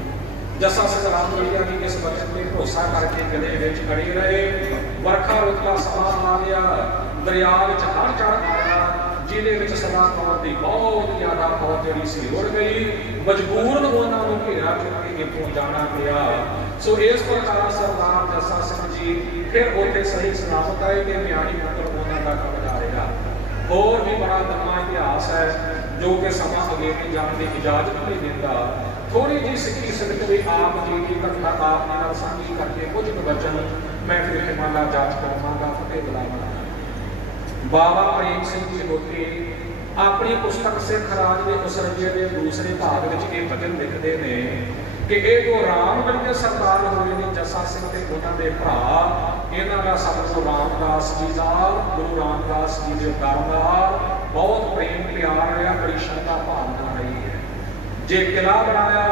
ਜੱਸਾ ਸਿੰਘ ਰਾਮਗੜੀਆ ਦੀ ਇਸ ਵਚਨ ਤੇ ਭਰੋਸਾ ਕਰਕੇ ਕਿਲੇ ਵਿੱਚ ਖੜੇ ਰਹੇ। ਵਰਖਾ ਰੁੱਤ ਦਾ ਸਮਾਂ ਆ ਗਿਆ, ਦਰਿਆ ਵਿੱਚ ਹੜ੍ਹ ਚੜ੍ਹ ਆਇਆ, ਜਿਹਦੇ ਵਿੱਚ ਸਦਾ ਕੌਰ ਦੀ ਬਹੁਤ ਜ਼ਿਆਦਾ ਫੌਜ ਜਿਹੜੀ ਸੀ ਰੁੜ ਗਈ। ਮਜਬੂਰਨ ਉਹਨਾਂ ਨੂੰ ਘੇਰਾ ਚੁੱਕ ਕੇ ਇੱਥੋਂ ਜਾਣਾ ਪਿਆ। ਸੋ ਇਸ ਪ੍ਰਕਾਰ ਸਰਦਾਰ ਜੱਸਾ ਸਿੰਘ ਜੀ ਫਿਰ ਉੱਥੇ ਸਹੀ ਸਲਾਮਤ ਆਏ ਤੇ ਮਿਆਣੀ ਪੁੱਤਰ ਉਹਨਾਂ ਦਾ ਕਬਜ਼ਾ ਰਿਹਾ। ਹੋਰ ਵੀ ਬੜਾ ਲੰਮਾ ਇਤਿਹਾਸ ਹੈ ਜੋ ਕਿ ਸਮਾਂ ਅੱਗੇ ਨਹੀਂ ਜਾਣ ਦੀ ਇਜਾਜ਼ਤ ਨਹੀਂ ਦਿੰਦਾ। ਥੋੜੀ ਜਿਹੀ ਸਿੱਖੀ ਸਿੱਖ ਵੀ ਆਪ ਜੀ ਦੀ ਘਟਨਾ ਆਪ ਨਾਲ ਸਾਂਝੀ ਕਰਕੇ ਕੁਝ ਬਚਨ ਮੈਂ ਫਿਰ ਹਿਮਾਲਾ ਜਾਚ ਕਰਾਂਗਾ। ਫਤਿਹ ਬੁਲਾਵਾਂਗਾ। ਬਾਬਾ ਪ੍ਰੇਮ ਸਿੰਘ ਜੀ ਹੋਠੀ ਆਪਣੀ ਪੁਸਤਕ ਸਿੱਖ ਰਾਜ ਦੇ ਉਸਰਜੇ ਦੇ ਦੂਸਰੇ ਭਾਗ ਵਿੱਚ ਇਹ ਭਜਨ ਲਿਖਦੇ ਨੇ ਕਿ ਇਹ ਜੋ ਰਾਮਗੜੀਏ ਸਰਦਾਰ ਹੋਏ ਨੇ ਜੱਸਾ ਸਿੰਘ ਤੇ ਉਹਨਾਂ ਦੇ ਭਰਾ, ਇਹਨਾਂ ਦਾ ਸਤਿਗੁਰੂ ਰਾਮਦਾਸ ਜੀ ਨਾਲ, ਗੁਰੂ ਰਾਮਦਾਸ ਜੀ ਦੇ ਦਰ ਨਾਲ ਬਹੁਤ ਪ੍ਰੇਮ ਪਿਆਰ ਰਿਹਾ, ਬੜੀ ਸ਼ਰਧਾ ਭਾਵਨਾ ਰਹੀ ਹੈ। ਜੇ ਕਿਲਾ ਬਣਾਇਆ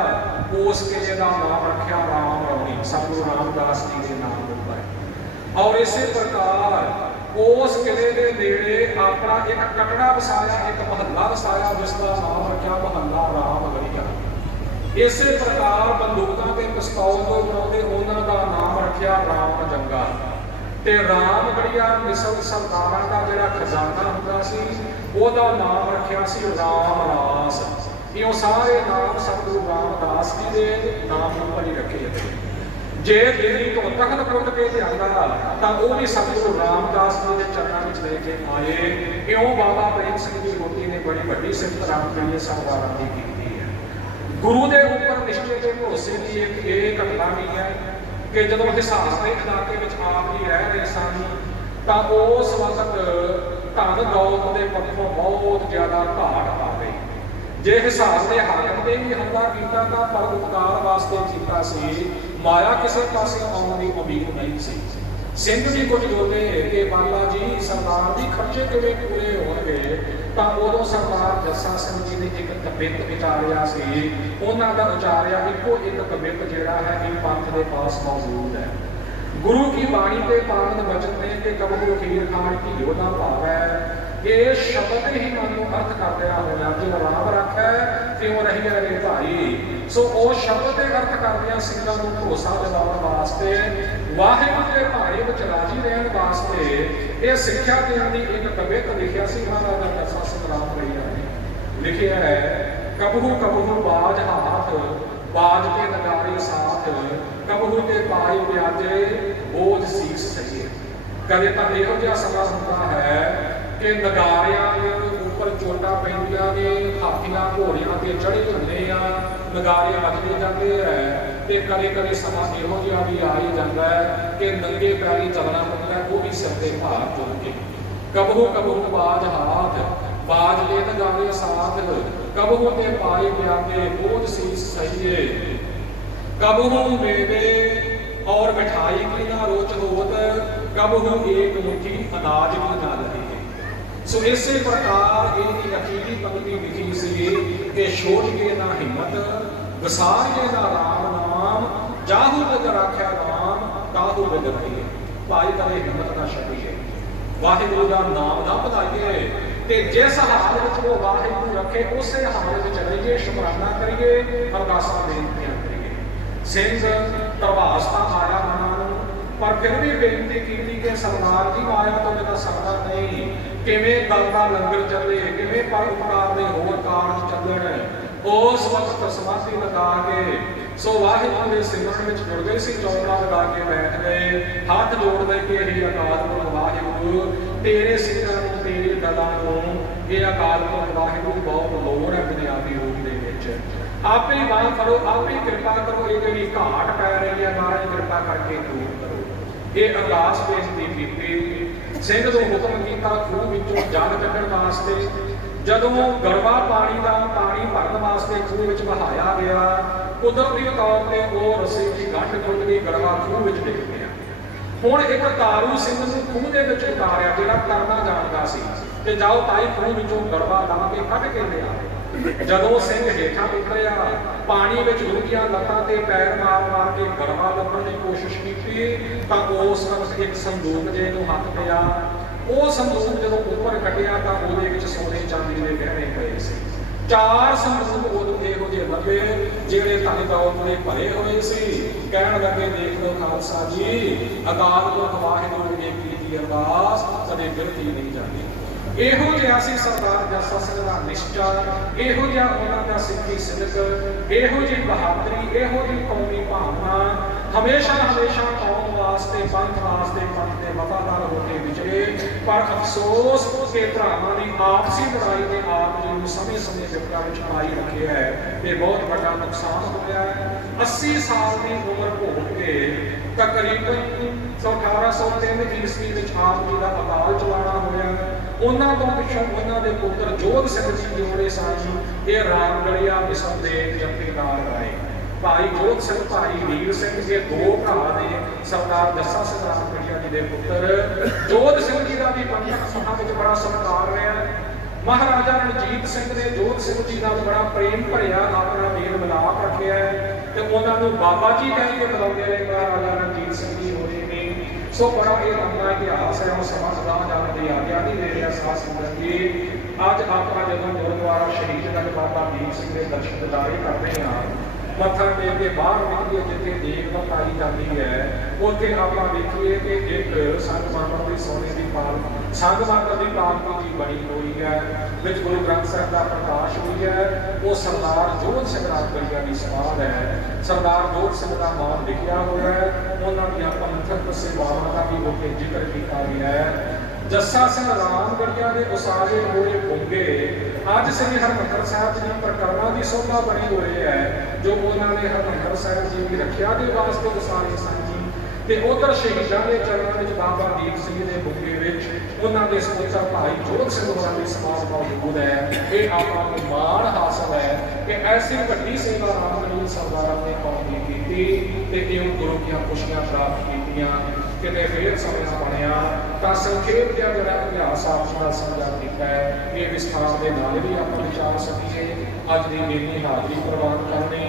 ਉਸ ਕਿਲੇ ਦਾ ਨਾਮ ਰੱਖਿਆ ਰਾਮ ਰੌਣੀ, ਸਤਿਗੁਰੂ ਰਾਮਦਾਸ ਜੀ ਦੇ ਨਾਮ ਉੱਪਰ। और इसे प्रकार उस किले के नेड़े अपना एक कटड़ा वसाया, एक महला वसाया, जिसका नाम रखा महला रामगढ़िया। इसे प्रकार बंदूकों के पिस्तौल को बनाते उन्होंने का नाम रखा राम जंगा। ते रामगढ़िया मिसल सरदारां का जिहड़ा खजाना हुंदा सी ओहदा नाम रखा सी राम रास। इहो सारे नाम सतगुरु रामदास जी के नाम उपर ही रखे थे। जे दिल्ली तो तखत पुट के लिया तो वह भी सतगुरु रामदास जी के चरणों में लेके आए। क्यों बाबा प्रेम सिंह जी रोटी ने बड़ी वड्डी सिफत रामगढ़िया सरदारां की की है। गुरु के उपर निश्चय के भरोसे की एक घटना भी है कि जब हिसार के इलाके में आप जी रह रहे सन तो उस वक्त धन दौलत के पक्षों बहुत ज्यादा घाट आ गई। जे हिसार के हाकम ने भी हमला किया तो पर उपकार वास्ते किया सी, माया किसी पास आने की उम्मीद नहीं सी। सिंह जी कुछ बोले कि बाला जी सरदार जी खर्चे किवें पूरे होणगे, तो उदों सरदार जस्सा सिंह जी ने एक कबित उचारिया सी। उन्हां दा उचारिया इको एक कबित जिहड़ा है इस पंथ के पास मौजूद है। गुरु की बाणी के पावन वचन ने कि कबू खीर खाण घीओ ना भावै, ये शब्द ही मन को अर्थ कर दिया होगा। जो राम रखा त्यों रही रहे भाई। सो वो शब्द के अर्थ करदियां सिंघां नूं भरोसा दिलाउण वास्ते, वाहिगुरू के भाणे विच राजी रहण वास्ते ये सिक्ख्या देण दी एक कवित लिखिया सी। महाराजा जस्सा सिंह रामगढ़िया ने लिखिया है, कबहू कबहू बाज हाथ बाज के नगारे साथ, कबहू के पाए ब्याजे बोझ सीस सही। कदे तो इहो जिहा समा हुंदा है कि नगारियां उपर चोटां पैंदियां ने, हाथियां घोड़ियां ते चढ़े हुंदे आ, नगारे बजदे जाते हैं। ते कदे कदे समा इहो जिहा भी आ ही जाता है कि नंगे पैरी चलना पैंदा है, वो भी सिर ते भार चुक के। कबहू कबहू बाज हाथ बाज के नगारे साथ, कबहू ते पाए ब्याजे बोझ सीस सहिए। कबहू मेवे और मिठाई की ना रोच होत, कबहू एक मुट्ठी अनाज की ना लगे। सो इसे प्रकार एक अखीरी पंक्ति लिखी सी कि छोड़ के ना हिम्मत, विसार के ना राम नाम, जाहू बिद राख्या नाम ताहू बिद रहिए। भाई कदे हिम्मत ना छड्डिए, वाहिगुरू का नाम ना भुलाइए, ते जिस हाल में वो वाहिगुरू रखे उसे हाल में रहिए, शुकराना करिए, अरदासां बेनतियां करिए। सिंह प्रभास का आया मनां पर फिर भी बेनती की कि सरदार जी माया तो बिना सरदा नहीं, किवें दल दा लंगर चले, किवें पर उपकार दे होर कारज चलण। उस वक्त समाधि लगा के सो वाहिगुरू के सिमरन में जुड़ गए सी, चौकड़ा लगा के बैठ गए, हाथ जोड़ दे के हे अकाल पुरख वाहिगुरू तेरे सिंहां नूं तेरे दलां नूं ये अकाल पुरख वाहिगुरू बहुत लोड़ है दुनियावी रूप दे विच। आपे ही बात करो, आपे ही कृपा करो, ये जिहड़ी घाट पै रही है महाराज कृपा करके दूर करो। ये अरदास बेनती की। सिंह नूं हुक्म कीता खूह विचों जल कड्ढण वास्ते। जदों गड़वा पानी का पानी भरन वास्ते खूह विच बहाया गया, कुदरती तौर पर वो रस्सी की गंढ टुट गई, गड़वा खूह विच डिग गया। हुण एक तारू सिंह नूं खूह दे विच उतारिया जिहड़ा तरना जाणदा सी कि जाओ ताई खूह विचों गड़वा ला के कढ के लिया। जदों सिंह हेठां उतरिया, पानी विच डूंघियां लत्तां ते पैर मार मार के गड़वा ਲੱਭਣ की कोशिश की, तो उस वक्त एक संदूक जे नूं हथ पिया। वो संदूक जदों उपर कटिया तो ਉਹਦੇ ਵਿੱਚ सोने चांदी के गहने पए सी। 4 संदूक उदों ਇਹੋ ਜਿਹੇ ਲੱਭੇ ਜਿਹੜੇ ਧਨ ਦੌਲਤ ਦੇ ਭਰੇ ਹੋਏ ਸੀ। ਕਹਿਣ ਲੱਗੇ देख लो खालसा जी, अकाल पुरख वाहिगुरू ने कीती अरदास कदे बिरती नहीं जाती। ਇਹੋ ਜਿਹਾ ਸੀ सरदार जस्सा सिंह ਦਾ ਨਿਸ਼ਚਾ, ਇਹੋ ਜਿਹਾ ਉਹਨਾਂ ਦਾ ਸਿੱਖੀ ਸਿਦਕ, ਇਹੋ ਜਿਹੀ ਬਹਾਦਰੀ, ਇਹੋ ਜਿਹੀ ਕੌਮੀ ਭਾਵਨਾ हमेशा हमेशा कौम वास्ते पंथ वास्ते पंथ के वफादार होके विचरे। पर अफसोस के भरावां दी आपसी लड़ाई ने आप जी नूं समय समय विपता विच पाई रखे है, ये बहुत बड़ा नुकसान होया है। 80 साल की उम्र भोग के तकरीबन 1803 ईस्वी में आप जी का अकाल चलाना होया। उन्हां तों पिछों उन्हां दे पुत्र जोध सिंह जी जोड़े सन, ये रामगढ़िया मिसल दे जथेदार आए। भाई जोध सिंह भाई वीर सिंह के 2 भरा ने सरदार जस्सा सिंह रामगढ़िया जी के पुत्र। जोध सिंह जी का भी पंथक सभा में बड़ा सत्कार रहा। महाराजा रणजीत सिंह ने जोध सिंह जी का बड़ा प्रेम भरिया अपना मेल मिलाप रखे है, तो उन्होंने बाबा जी कह के बुलाते रहे। महाराजा रणजीत सिंह जी होने ने सो बड़ा ये लंबा इतिहास है, वो समझ ना जाने की आज्ञा नहीं दे रहा साथ संगत जी। अज आप जो गुरुद्वारा शहीद गंज बाबा दीप सिंह के दर्शन दिदारे करते हैं, मत्था टेक के बाहर निकलिए जिथे देख बताई जाती है, उत्थे आप देखिए कि एक संगमाता की सोने की पाल संगमाता की पालकी जी बनी हुई है, विच गुरु ग्रंथ साहिब का प्रकाश हुई है। वो सरदार जोध सिंह राजगढ़िया की समाध है, सरदार जोध सिंह का नाम लिखिया हुआ है, उन्होंने पंथक सेवावां का भी उत्थे जिक्र किया गया है। जस्सा सिंह रामगढ़िया के उसारे हुए भुंगे अज श्री हरमंदर साहिब जी प्रकरणा की शोभा बनी हुई है, जो उन्होंने हरमंदर साहिब जी की रखिया के वास्ते उसारे सन जी। ते उधर शहीदों के चरणों में बाबा दीप सिंह के भुंगे उन्होंने सपुत्र भाई जोध सिंह होरां दी समाध मौजूद है। ये आपको माण हासिल है कि ऐसी वड्डी सेवा रामगढ़ सरदार ने कौम ने की ते इउं गुरु की खुशियां प्राप्त कीतियां। किते फिर समय बनया तो संखेप जिहा जिहड़ा इतिहास आपका समझा किया है, ये विस्तार के नाल भी आप विचार सकीए। अज की मेरी हाजरी प्रवान करनी,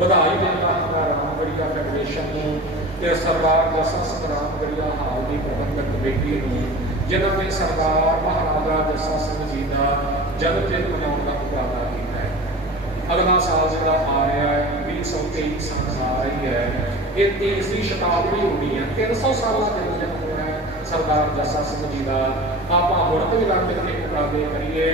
बधाई देना हमारा रामगढ़िया फैडरेशन को सरदार जस्सा सिंह रामगढ़िया हाल की प्रबंधक कमेटी को, जिन्होंने सरदार महाराजा जस्सा सिंह जी का जन्मदिन मनाने का उपादा किया है। अगला साल जो आ रहा है 2023 सन आ रही है, ये 30वीं शताब्दी होनी है, 300 साल का जन्मदिन हो रहा है सरदार जस्सा सिंह जी का। आप मुड़ भी रल मिल के उपादे करिए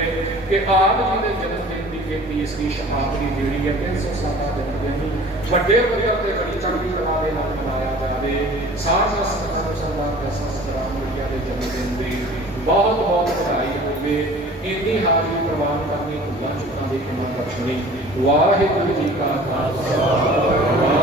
कि आप जी के जन्मदिन की 30वीं शताब्दी जी है, 300 साल का जन्मदिन बड़े बदल के बड़ी चढ़ती कला के नाल मनाया जाए। सारे संगतां सरदार जस्सा सिंह रामगढ़िया के जन्मदिन की बहुत बहुत बधाई होवे। इन्नी हाजरी प्रवान करनी भुलां चुकां दी किमत बख्शणी। वाहिगुरू जी का खालसा।